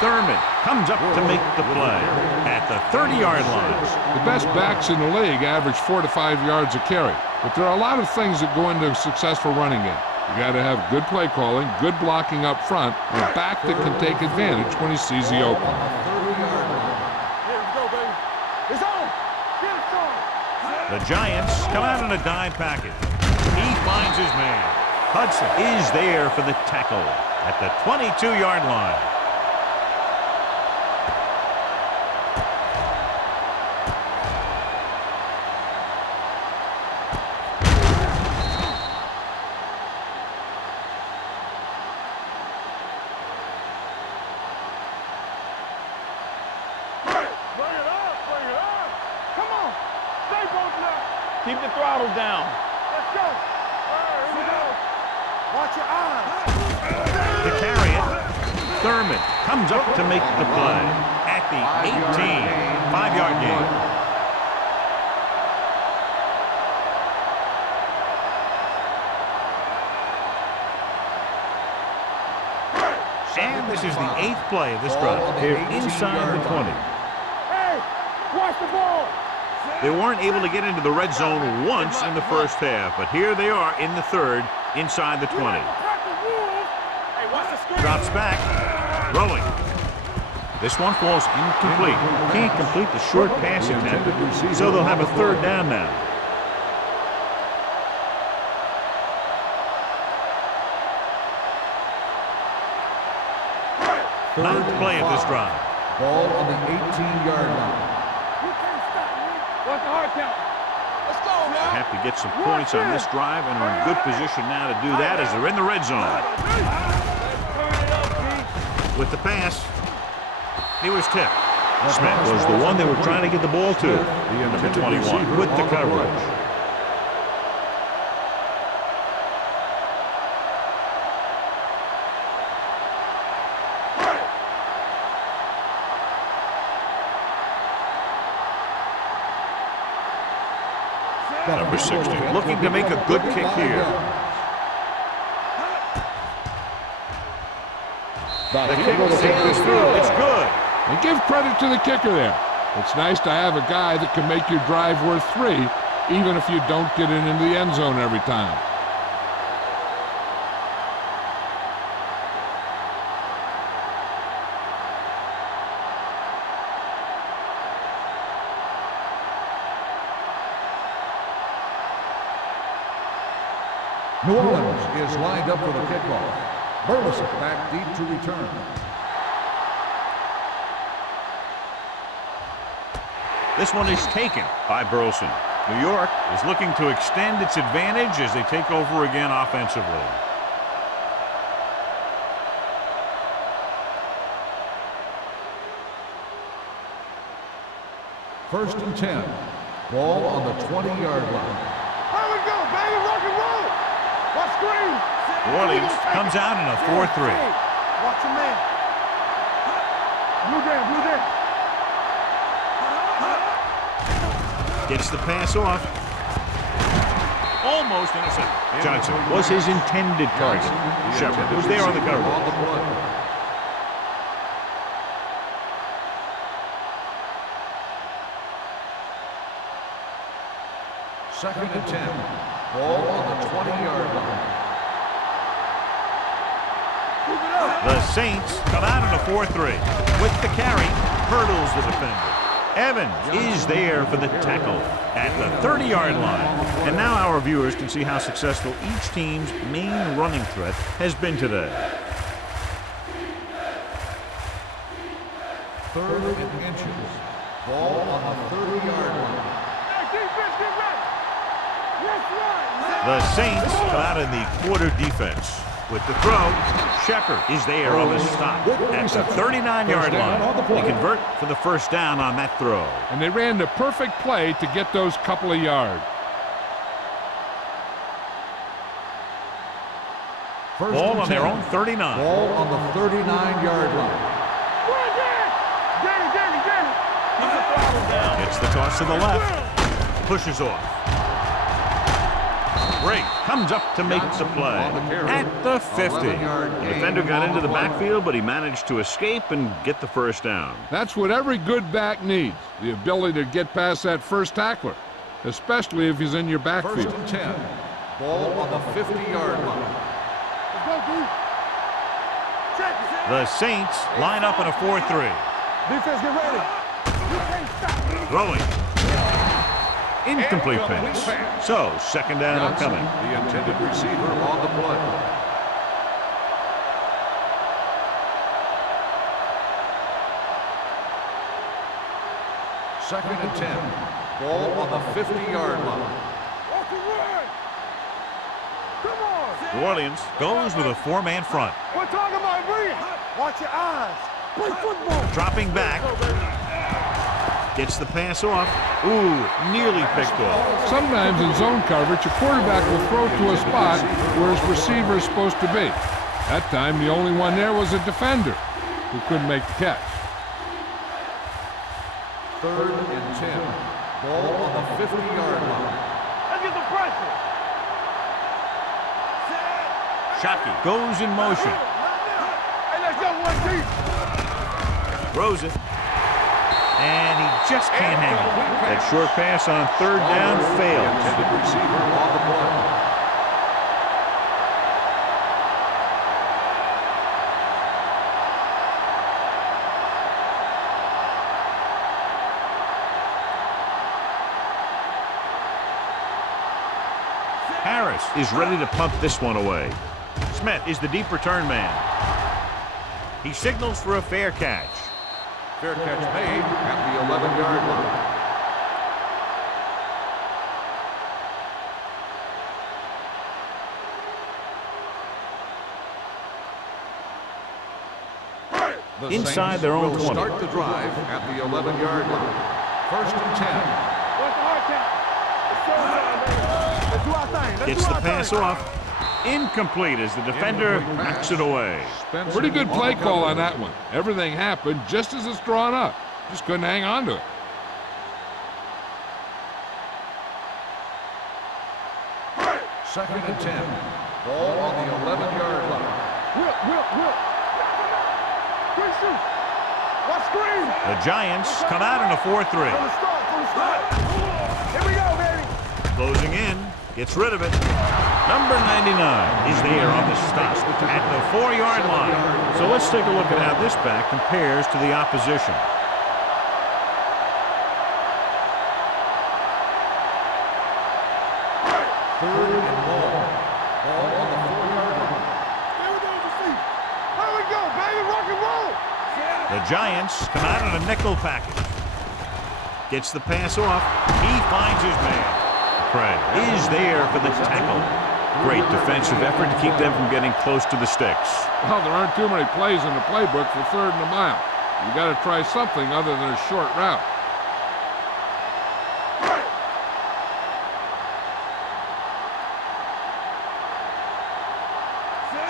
Thurman comes up to make the play at the 30-yard line. The best backs in the league average 4 to 5 yards a carry, but there are a lot of things that go into a successful running game. You got to have good play calling, good blocking up front, and a back that can take advantage when he sees the opening. On the 30-yard line. Here we go, baby. It's on. Get it on. The Giants come out in a dime package. He finds his man. Hudson is there for the tackle at the 22-yard line. Keep the throttle down. Let's go. Here we go. Watch your eyes. To carry it, Thurman comes up to make the play at the 18. 5-yard gain. And this is the 8th play of this drive. They're inside the 20. Hey, watch the ball. They weren't able to get into the red zone once in the first half, but here they are in the third, inside the 20. Hey, watch the screen. Drops back, throwing. This one falls incomplete. Can't complete the short pass attempt, so they'll have a third down now. Ninth play of this drive. Ball on the 18-yard line. You can't stop me. Watch the hard count. Let's go They now. have to get some points on this drive and are in good position now to do that as they're in the red zone. With the pass, he was tipped. Smith was the one they were trying to get the ball to. Number 21 with the coverage. Number 60 looking to make a good kick here. The kick sails through. It's good. And give credit to the kicker there. It's nice to have a guy that can make your drive worth 3, even if you don't get it into the end zone every time. New Orleans is lined up for the kickoff. Burleson back deep to return. This one is taken by Burleson. New York is looking to extend its advantage as they take over again offensively. First and 10. Ball on the 20-yard line. Here we go, baby. Rock and roll. Watch screen. New Orleans comes out in a 4-3. Watch your man. Blue down, blue down. Gets the pass off. Almost intercepted. Johnson was his intended target. Shepard was there on the cover. On the play. Second and 10. Ball on the 20-yard line. The Saints come out in a 4-3. With the carry, hurdles the defender. Evans is there for the tackle at the 30-yard line. And now our viewers can see how successful each team's main running threat has been today. Third and inches. Ball on the 30-yard line. Defense, get ready. Let's run. The Saints come out in the quarter defense. With the throw, Shepard is there on the stop at the 39-yard line. They convert for the first down on that throw. And they ran the perfect play to get those couple of yards. Ball on their own 39. Ball on the 39-yard line. Gets the toss to the left. Pushes off. Break comes up to make the play at the 50. The defender got into the backfield, but he managed to escape and get the first down. That's what every good back needs, the ability to get past that first tackler, especially if he's in your backfield. First and 10. Ball on the 50-yard line. The Saints line up in a 4-3. Defense, get ready. You can't stop. Throwing. Incomplete pass. So, second down coming. The intended receiver on the play. Second and 10. Ball on the 50-yard line. Walk and run. Come on. New Orleans goes with a four-man front. We're talking about bringing. Watch your eyes. Play football. Dropping back. Gets the pass off. Ooh, nearly picked off. Sometimes in zone coverage, a quarterback will throw to a spot where his receiver is supposed to be. That time, the only one there was a defender who couldn't make the catch. Third and 10. Ball on the 50-yard line. Let's get the pressure. Shockey goes in motion. Hey, let's go one deep. Throws it. And he just can't hang on. That short pass on third down fails. Intended receiver on the play. Harris is ready to punt this one away. Smith is the deep return man. He signals for a fair catch. Fair catch made at the 11-yard line. The Inside Saints their own will 20. Start the drive at the 11-yard line. First and 10. What's the hard count? Let's do our thing. Gets the pass off. Incomplete as the defender knocks it away. Pretty good play call on that one. Everything happened just as it's drawn up. Just couldn't hang on to it. Second and 10. Ball on the 11-yard line. Whip. Quick shoot. Watch screen. The Giants come out in a 4-3. From the start. Here we go, baby. Closing in. Gets rid of it. Number 99 is there on the stop at the 4-yard line. So let's take a look at how this back compares to the opposition. Third and long. Ball on the 4-yard line. Here we go, baby. Rock and roll. The Giants come out in a nickel package. Gets the pass off. He finds his man. Craig is there for the tackle. Great defensive effort to keep them from getting close to the sticks. Well, there aren't too many plays in the playbook for third and a mile. You got to try something other than a short route.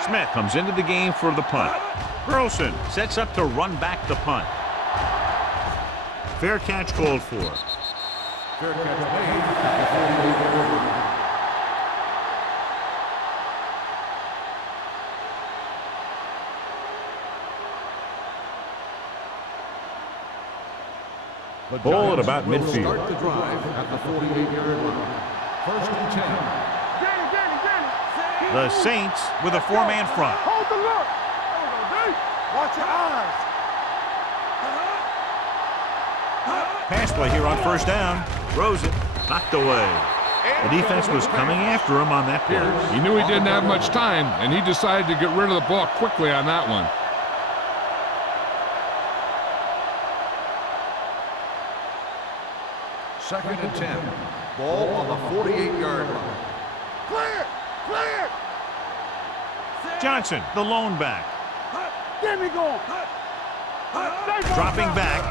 Smith comes into the game for the punt. Burleson sets up to run back the punt. Fair catch called for. Fair catch made at the 48-yard line. Ball at about Will midfield. Start the drive at the 48-yard line. First and 10. The Saints with a four-man front. Hold the look. Watch your eyes. Pass play here on first down. Throws it. Knocked away. The defense was coming after him on that play. He knew he didn't have much time, and he decided to get rid of the ball quickly on that one. Second and 10. Ball on the 48-yard line. Clear. Clear. Johnson, the lone back. Get me going. Dropping back.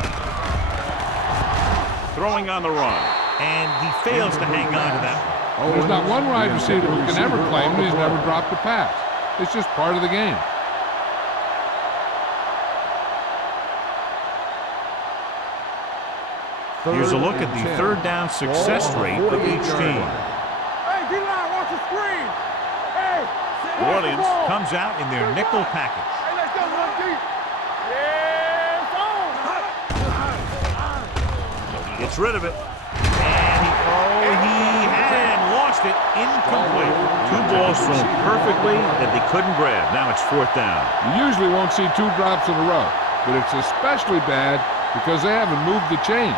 Throwing on the run. And he fails to hang on to that one. There's not one wide receiver who can ever claim that he's never dropped a pass. It's just part of the game. Here's a look at the third down success rate of each team. Hey, D-line, watch the screen. Hey. New Orleans comes out in their nickel package. Hey, let's go, one deep. Yeah, on. Gets rid of it. And he had it and lost it. Incomplete. Two balls thrown perfectly that they couldn't grab. Now it's fourth down. You usually won't see two drops in a row, but it's especially bad because they haven't moved the chain.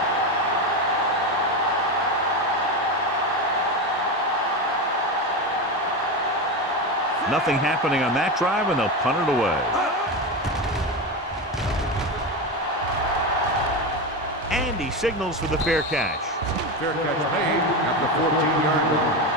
Nothing happening on that drive, and they'll punt it away. And he signals for the fair catch. Fair catch made at the 14-yard line.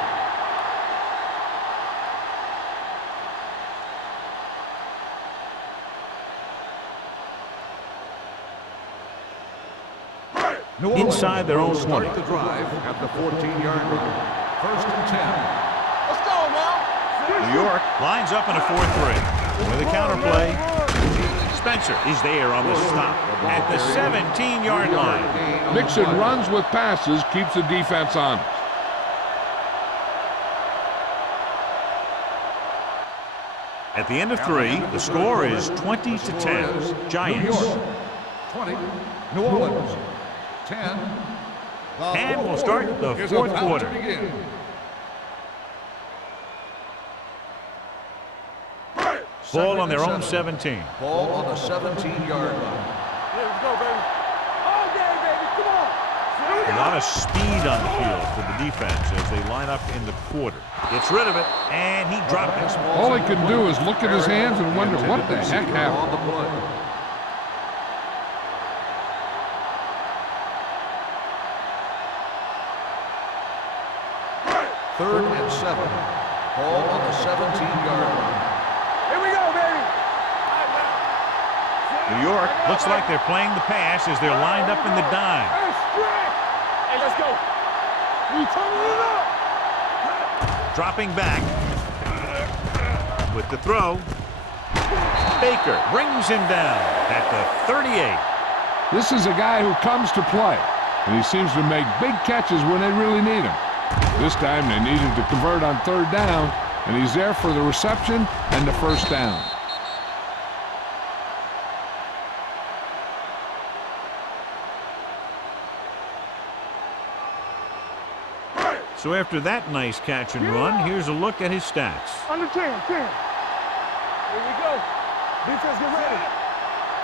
Inside their own 20. Start the drive at the 14-yard line. First and 10. Let's go, now. New York lines up in a 4-3. With a counterplay, Spencer is there on the stop at the 17-yard line. Mixing runs with passes keeps the defense honest. At the end of 3, the score is 20-10. Giants. 20. New Orleans. 10. And we'll start the fourth quarter. Ball on their own 17. Ball on the 17-yard line. Let's go, baby. All day, baby. Come on. A lot of speed on the field for the defense as they line up in the quarter. Gets rid of it, and he dropped it. All he can do is look at his hands and wonder what the heck happened. Third and 7. Ball on the 17-yard line. Here we go, baby. New York looks like they're playing the pass as they're lined up in the dime. Hey, stretch. Hey, let's go. We turning it up. Dropping back with the throw. Baker brings him down at the 38. This is a guy who comes to play, and he seems to make big catches when they really need him. This time they needed to convert on third down, and he's there for the reception and the first down. So after that nice catch and run, here's a look at his stats. Under 10, 10. Here we go. Defense, get ready.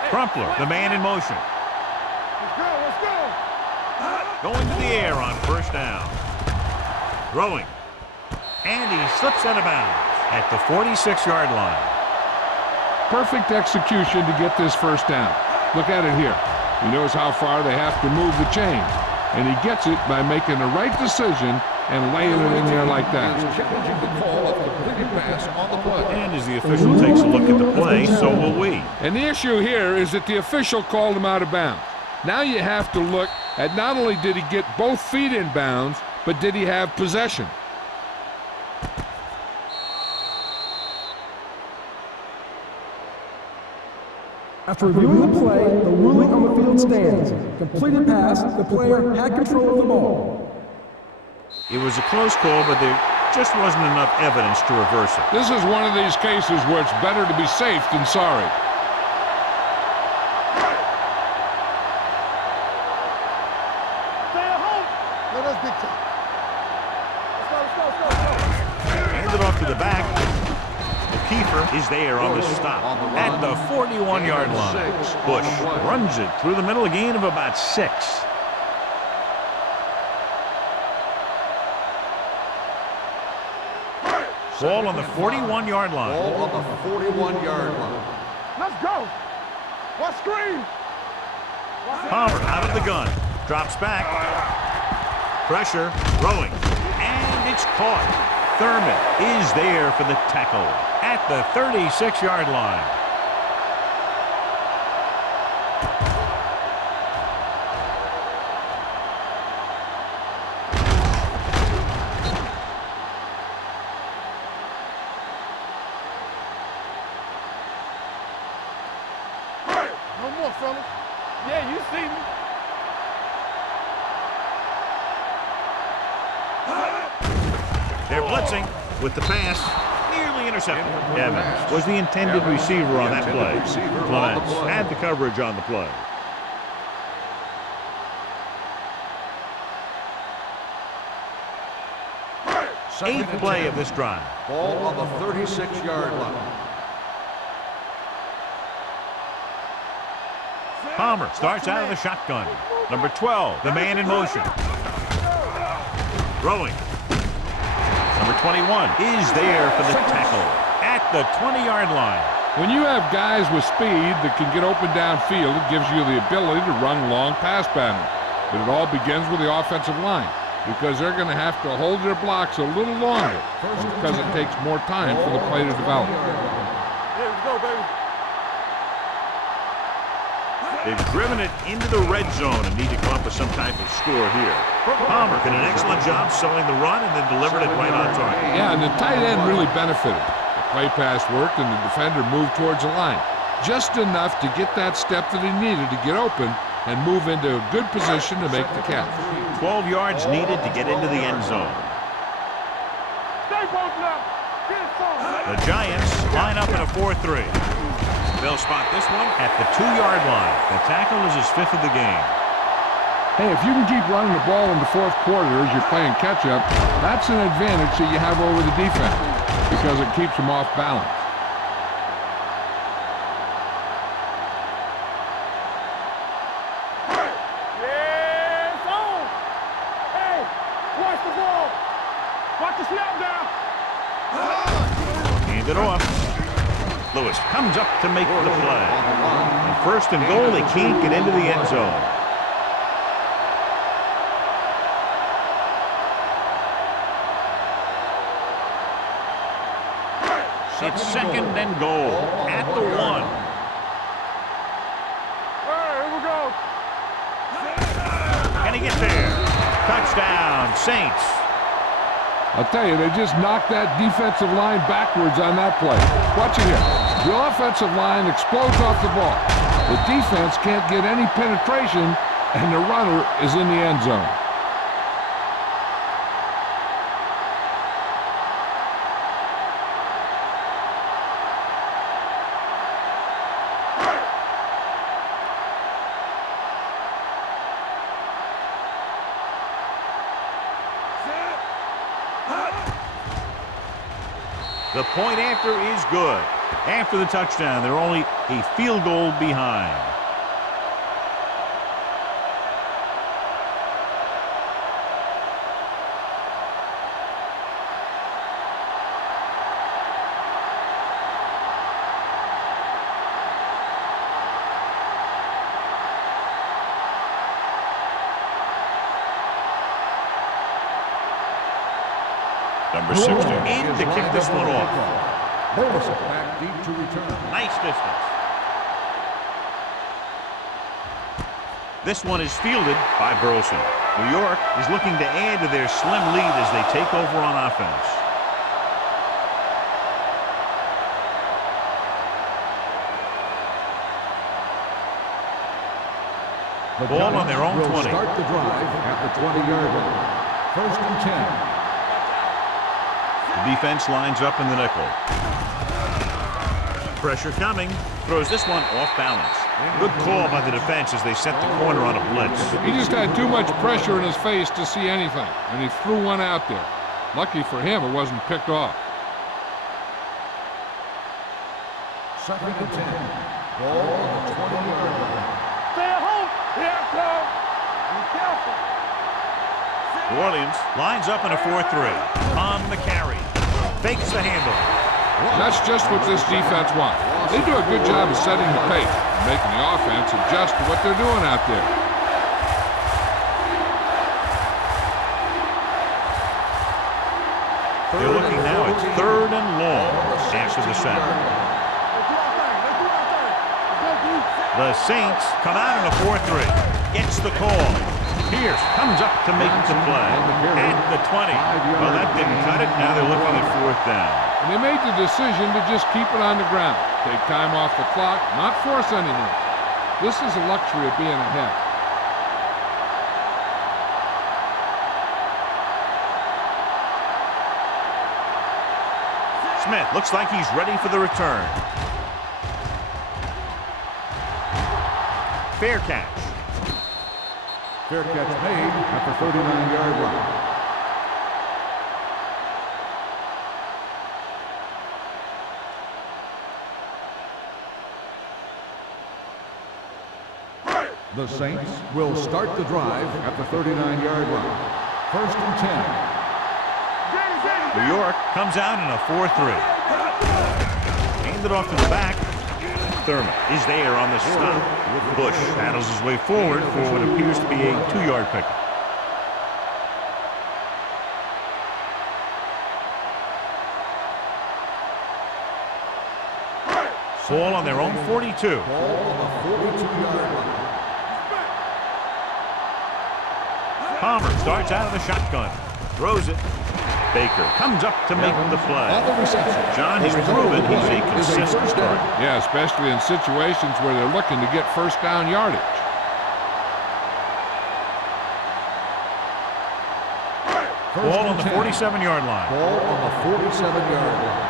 Crumpler, the man in motion. Let's go, let's go. Going to the air on first down. Throwing. And he slips out of bounds at the 46-yard line. Perfect execution to get this first down. Look at it here. He knows how far they have to move the chain, and he gets it by making the right decision and laying it in there like that. Challenging the call of completed pass on the play. And as the official takes a look at the play, so will we. And the issue here is that the official called him out of bounds. Now you have to look at not only did he get both feet in bounds, but did he have possession? After reviewing the play, the ruling on the field stands. Completed pass, the player had control of the ball. It was a close call, but there just wasn't enough evidence to reverse it. This is one of these cases where it's better to be safe than sorry. Stay at home. Let us dictate. Let's go. to the back. Kiefer is there on the stop at the 41-yard line. Bush runs it through the middle, a gain of about 6. Ball on the 41-yard line. Ball on the 41-yard line. Let's go. What screen? Palmer out of the gun. Drops back. Pressure. Throwing. And it's caught. Thurman is there for the tackle at the 36-yard line. No more, fellas. Yeah, you see me. They're blitzing with the pass. Nearly intercepted. Evans was the intended receiver on that play. Clements had the coverage on the play. Eighth play of this drive. Ball on the 36-yard line. Palmer starts out of the shotgun. Number 12, the man in motion. Throwing. Number 21 is there for the tackle at the 20-yard line. When you have guys with speed that can get open downfield, it gives you the ability to run long pass patterns. But it all begins with the offensive line, because they're going to have to hold their blocks a little longer because it takes more time for the play to develop. Here we go, baby. They've driven it into the red zone and need to come up with some type of score here. Palmer did an excellent job selling the run and then delivered it right on target. Yeah, and the tight end really benefited. The play pass worked and the defender moved towards the line. Just enough to get that step that he needed to get open and move into a good position to make the catch. 12 yards needed to get into the end zone. Stay posted up. Get it forward. The Giants line up in a 4-3. They'll spot this one at the 2-yard line. The tackle is his 5th of the game. Hey, if you can keep running the ball in the fourth quarter as you're playing catch-up, that's an advantage that you have over the defense because it keeps them off balance. Yeah, it's on. Hey, watch the ball. Watch the snap down. Hand it off. Lewis comes up to make the play. On 1st and goal, they can't get into the end zone. It's 2nd and goal at the 1. Hey, here we go. Can he get there? Touchdown, Saints. I'll tell you, they just knocked that defensive line backwards on that play. Watch it here. The offensive line explodes off the ball. The defense can't get any penetration, and the runner is in the end zone. The point after is good. After the touchdown, they're only a field goal behind. Number 60 in to kick this one off. Burleson back deep to return. Nice distance. This one is fielded by Burleson. New York is looking to add to their slim lead as they take over on offense. The Ball on their own will 20. Start the drive at the 20-yard line. 1st and 10. The defense lines up in the nickel. Pressure coming. Throws this one off balance. Good call by the defense as they set the corner on a blitz. He just had too much pressure in his face to see anything, and he threw one out there. Lucky for him, it wasn't picked off. Second and 10. Ball on the 20-yard line. Stay at home. Here I come. Be careful. New Orleans lines up in a 4-3. On the carry. Fakes the handle. That's just what this defense wants. They do a good job of setting the pace and making the offense adjust to what they're doing out there. They're looking now at 3rd and long after the sack. The Saints come out in a 4-3. Gets the call. Pierce comes up to make the play. At the 20. Well, that didn't cut it. Now they're looking at 4th down. And they made the decision to just keep it on the ground. Take time off the clock, not force anything. This is the luxury of being ahead. Smith looks like he's ready for the return. Fair catch. Fair catch made at the 39-yard line. The Saints will start the drive at the 39-yard line. 1st and 10. New York comes out in a 4-3. Handed off to the back. Thurman is there on the stop. Bush paddles his way forward for what appears to be a 2-yard pickup. Ball on their own 42. Ball on the 42-yard line. Palmer starts out of the shotgun. Throws it. Baker comes up to make the play. John has proven he's a consistent starter. Yeah, especially in situations where they're looking to get 1st down yardage. Ball on the 47-yard line. Ball on the 47-yard line.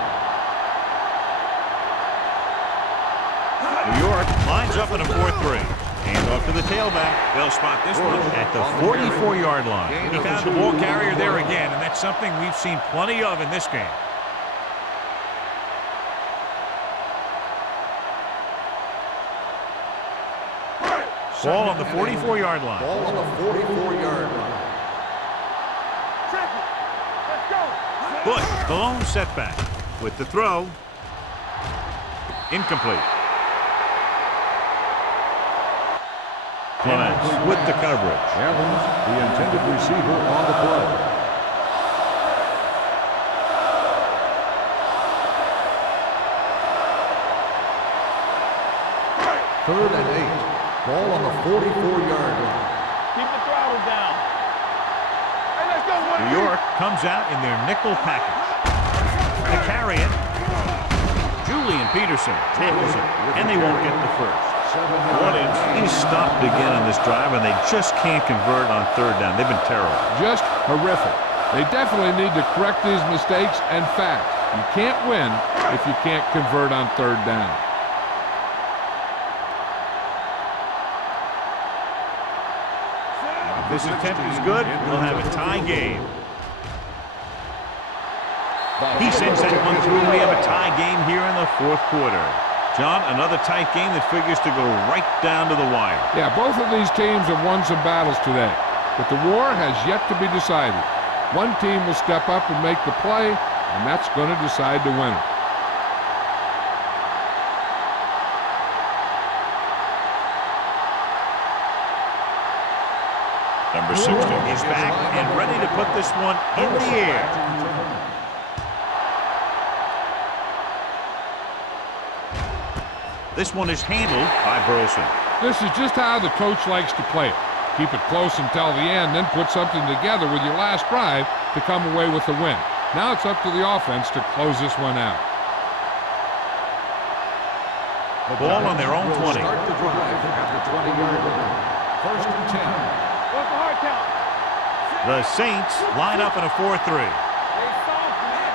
New York lines up in a 4-3. Hand off to the tailback. They'll spot this one at the 44-yard line. He found the ball carrier there again, and that's something we've seen plenty of in this game. Ball on the 44-yard line. Ball on the 44-yard line. Bush, the lone setback. With the throw. Incomplete. Clements with the coverage. Evans, the intended receiver, on the play. Third and 8. Ball on the 44-yard line. Keep the throttle down. Hey, let's go. New York comes out in their nickel package. To carry it. Julian Peterson tackles it, and they won't get the first. Orleans is stopped again on this drive, and they just can't convert on 3rd down. They've been terrible. Just horrific. They definitely need to correct these mistakes and fast. You can't win if you can't convert on 3rd down. If this attempt is good, we'll have a tie game. He sends that one through. We have a tie game here in the 4th quarter. John, another tight game that figures to go right down to the wire. Yeah, both of these teams have won some battles today, but the war has yet to be decided. One team will step up and make the play, and that's going to decide the winner. Number 60 is back and ready to put this one in the air. This one is handled by Burleson. This is just how the coach likes to play it. Keep it close until the end, then put something together with your last drive to come away with the win. Now it's up to the offense to close this one out. The ball on their own 20. Start the drive at the 20-yard line. 1st and 10. What's the hard count? The Saints line up in a 4-3. Hey, soft, man.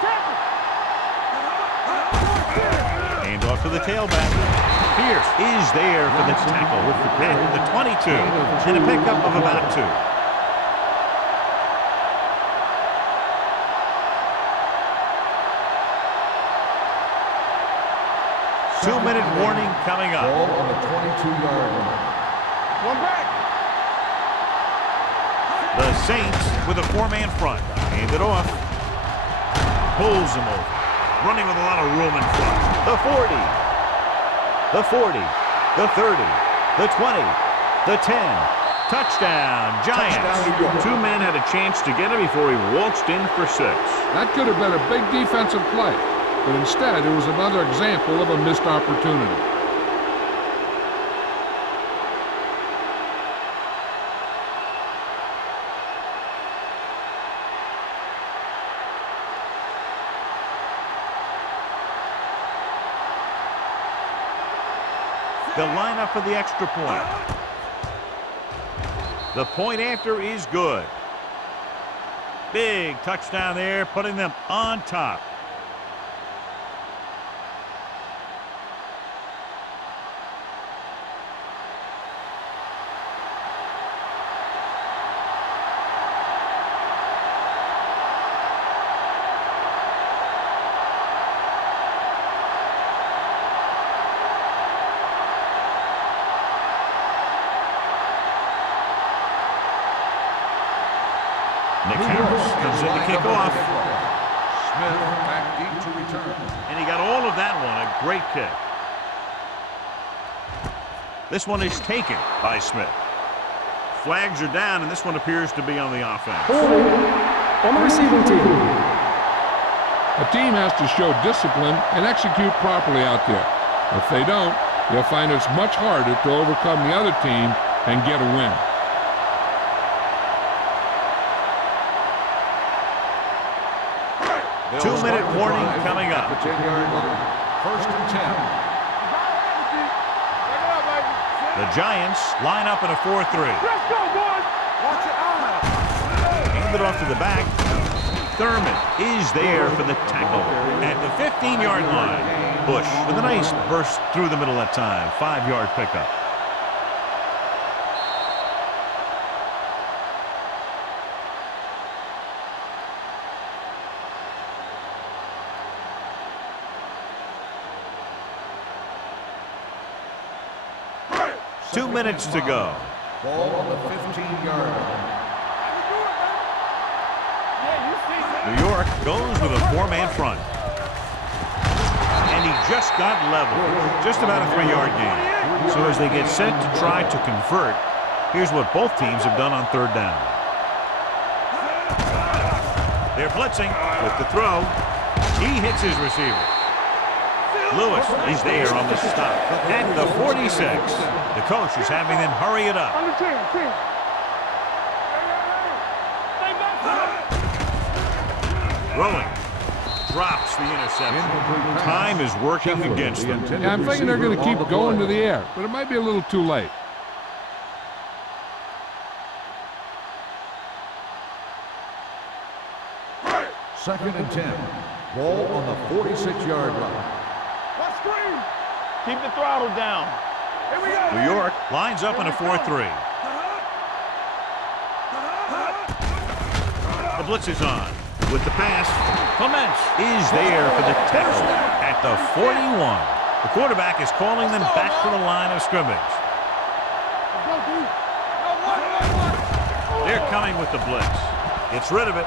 Tackle. Hand off to the tailback. Pierce is there for the tackle at the 22. And a pickup of about 2. 2-minute warning coming up. Ball on the 22-yard line. One back. The Saints with a 4-man front. Hand it off. Pulls him over. Running with a lot of room in front. The 40. The 40. The 30. The 20. The 10. Touchdown, Giants. Touchdown, 2 men had a chance to get him before he waltzed in for 6. That could have been a big defensive play, but instead it was another example of a missed opportunity. They'll line up for the extra point. The point after is good. Big touchdown there, putting them on top. Nick Harris comes in to kick off. Smith back deep to return. And he got all of that one. A great kick. This one is taken by Smith. Flags are down, and this one appears to be on the offense. Holding on the receiving team. A team has to show discipline and execute properly out there. If they don't, they'll find it's much harder to overcome the other team and get a win. Two-minute warning coming up. At the 10-yard line. First and 10. The Giants line up in a 4-3. Let's go, boys. Watch your eyes. Hand it off to the back. Thurman is there for the tackle at the 15-yard line. Bush with a nice burst through the middle that time. 5-yard pickup. Two minutes to go. Ball on the 15-yard line. New York goes with a 4-man front. And he just got leveled. Just about a 3-yard gain. So as they get set to try to convert, here's what both teams have done on 3rd down. They're blitzing with the throw. He hits his receiver. Lewis is there on the stop at the 46. The coach is having them hurry it up. On the 10. Throwing. Drops the interception. Time is working against them. Yeah, I'm thinking they're going to keep going to the air, but it might be a little too late. Second and 10. Ball on the 46-yard line. Let's scream. Keep the throttle down. Here we go. New York lines up in a 4-3. The blitz is on. With the pass, Clements is there for the tackle at the 41. The quarterback is calling them back to the line of scrimmage. They're coming with the blitz. Gets rid of it.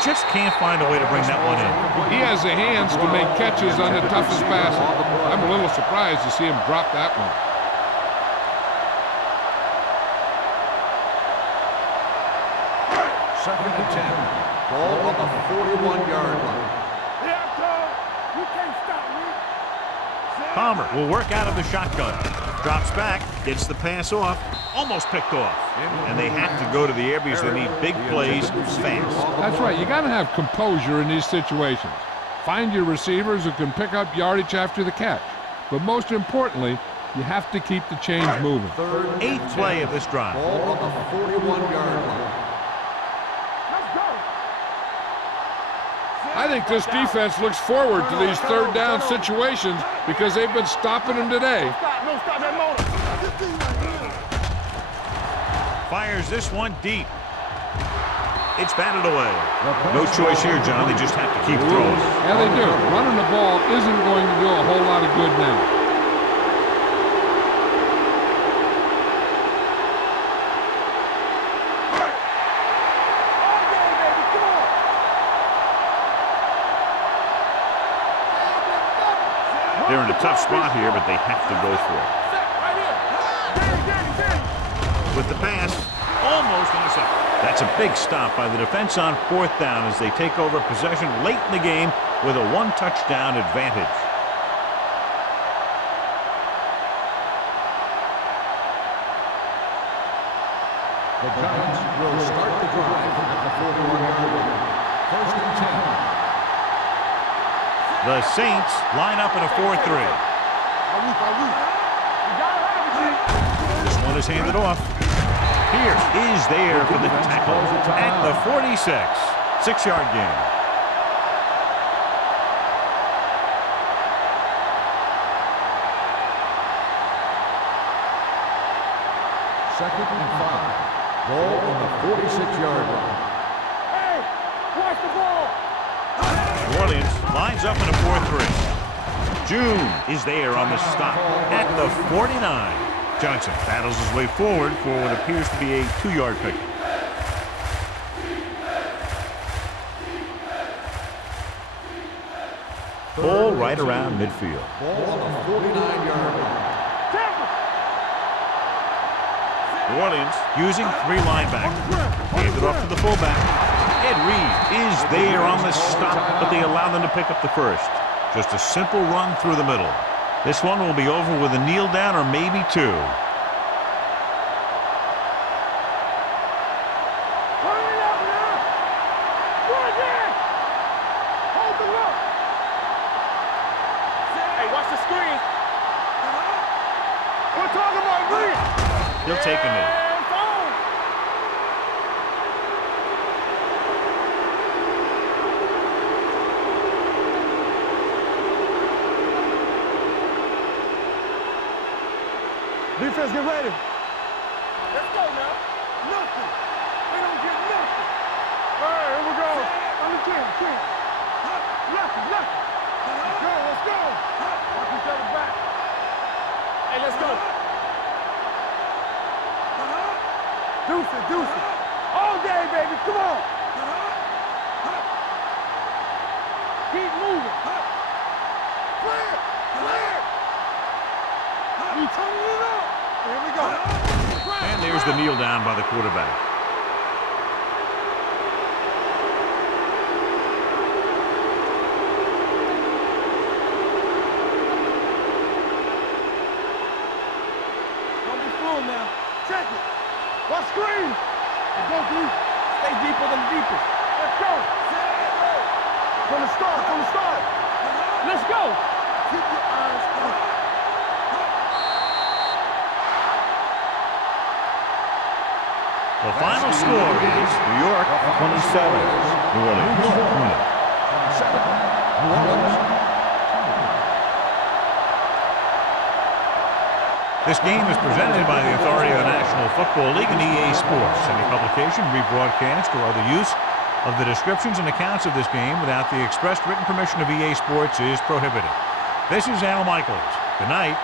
Just can't find a way to bring that one in. He has the hands to make catches on the toughest passes. I'm a little surprised to see him drop that one. Second and 10. Ball on the 41-yard line. You can't stop me. Palmer will work out of the shotgun. Drops back, gets the pass off, almost picked off. And they have to go to the air because they need big plays fast. That's right. You got to have composure in these situations. Find your receivers who can pick up yardage after the catch. But most importantly, you have to keep the chains moving. Eighth play of this drive. Ball on the 41-yard line. I think this defense looks forward to these 3rd down situations because they've been stopping them today. Don't stop that motor. Fires this one deep. It's batted away. No choice here, John. They just have to keep throwing. Yeah, they do. Running the ball isn't going to do a whole lot of good now. They're in a tough spot here, but they have to go for it. With the pass, almost intercepted. That's a big stop by the defense on 4th down as they take over possession late in the game with a 1-touchdown advantage. The Giants will start the drive at the 41-yard line. 1st and 10. The Saints line up in a 4-3. This one is handed off. Pierce is there for the tackle at the 46. 6-yard gain. Second and 5. Ball on the 46-yard line. Hey, watch the ball. New Orleans lines up in a 4-3. June is there on the stop at the 49. Johnson battles his way forward for what appears to be a 2-yard pick. Ball right around midfield. Ball on the 49-yard line. New Orleans using 3 linebackers. Handed off to the fullback. Ed Reed is there on the stop, but they allow them to pick up the first. Just a simple run through the middle. This one will be over with a kneel down or maybe 2. Hey, watch the screen. We're talking about Reed. He'll take a knee. Defense, get ready. Let's go now. Nothing. They don't get nothing. All right, here we go. On the 10. Left. Let's go. Watch each other back. Hey, let's go. Deuce it. All day, baby. Come on. Keep moving. Clear. You turning it up. Here we go. And there's the kneel down by the quarterback. Don't be fooled now. Check it. What screen? Let's go, D. Stay deeper than the deepest. Let's go. From the start. Let's go. Keep your eyes on. The final score is New York 27, New Orleans 20. 27. New Orleans. This game is presented by the authority of the National Football League and EA Sports. Any publication, rebroadcast, or other use of the descriptions and accounts of this game without the expressed written permission of EA Sports is prohibited. This is Al Michaels. Good night.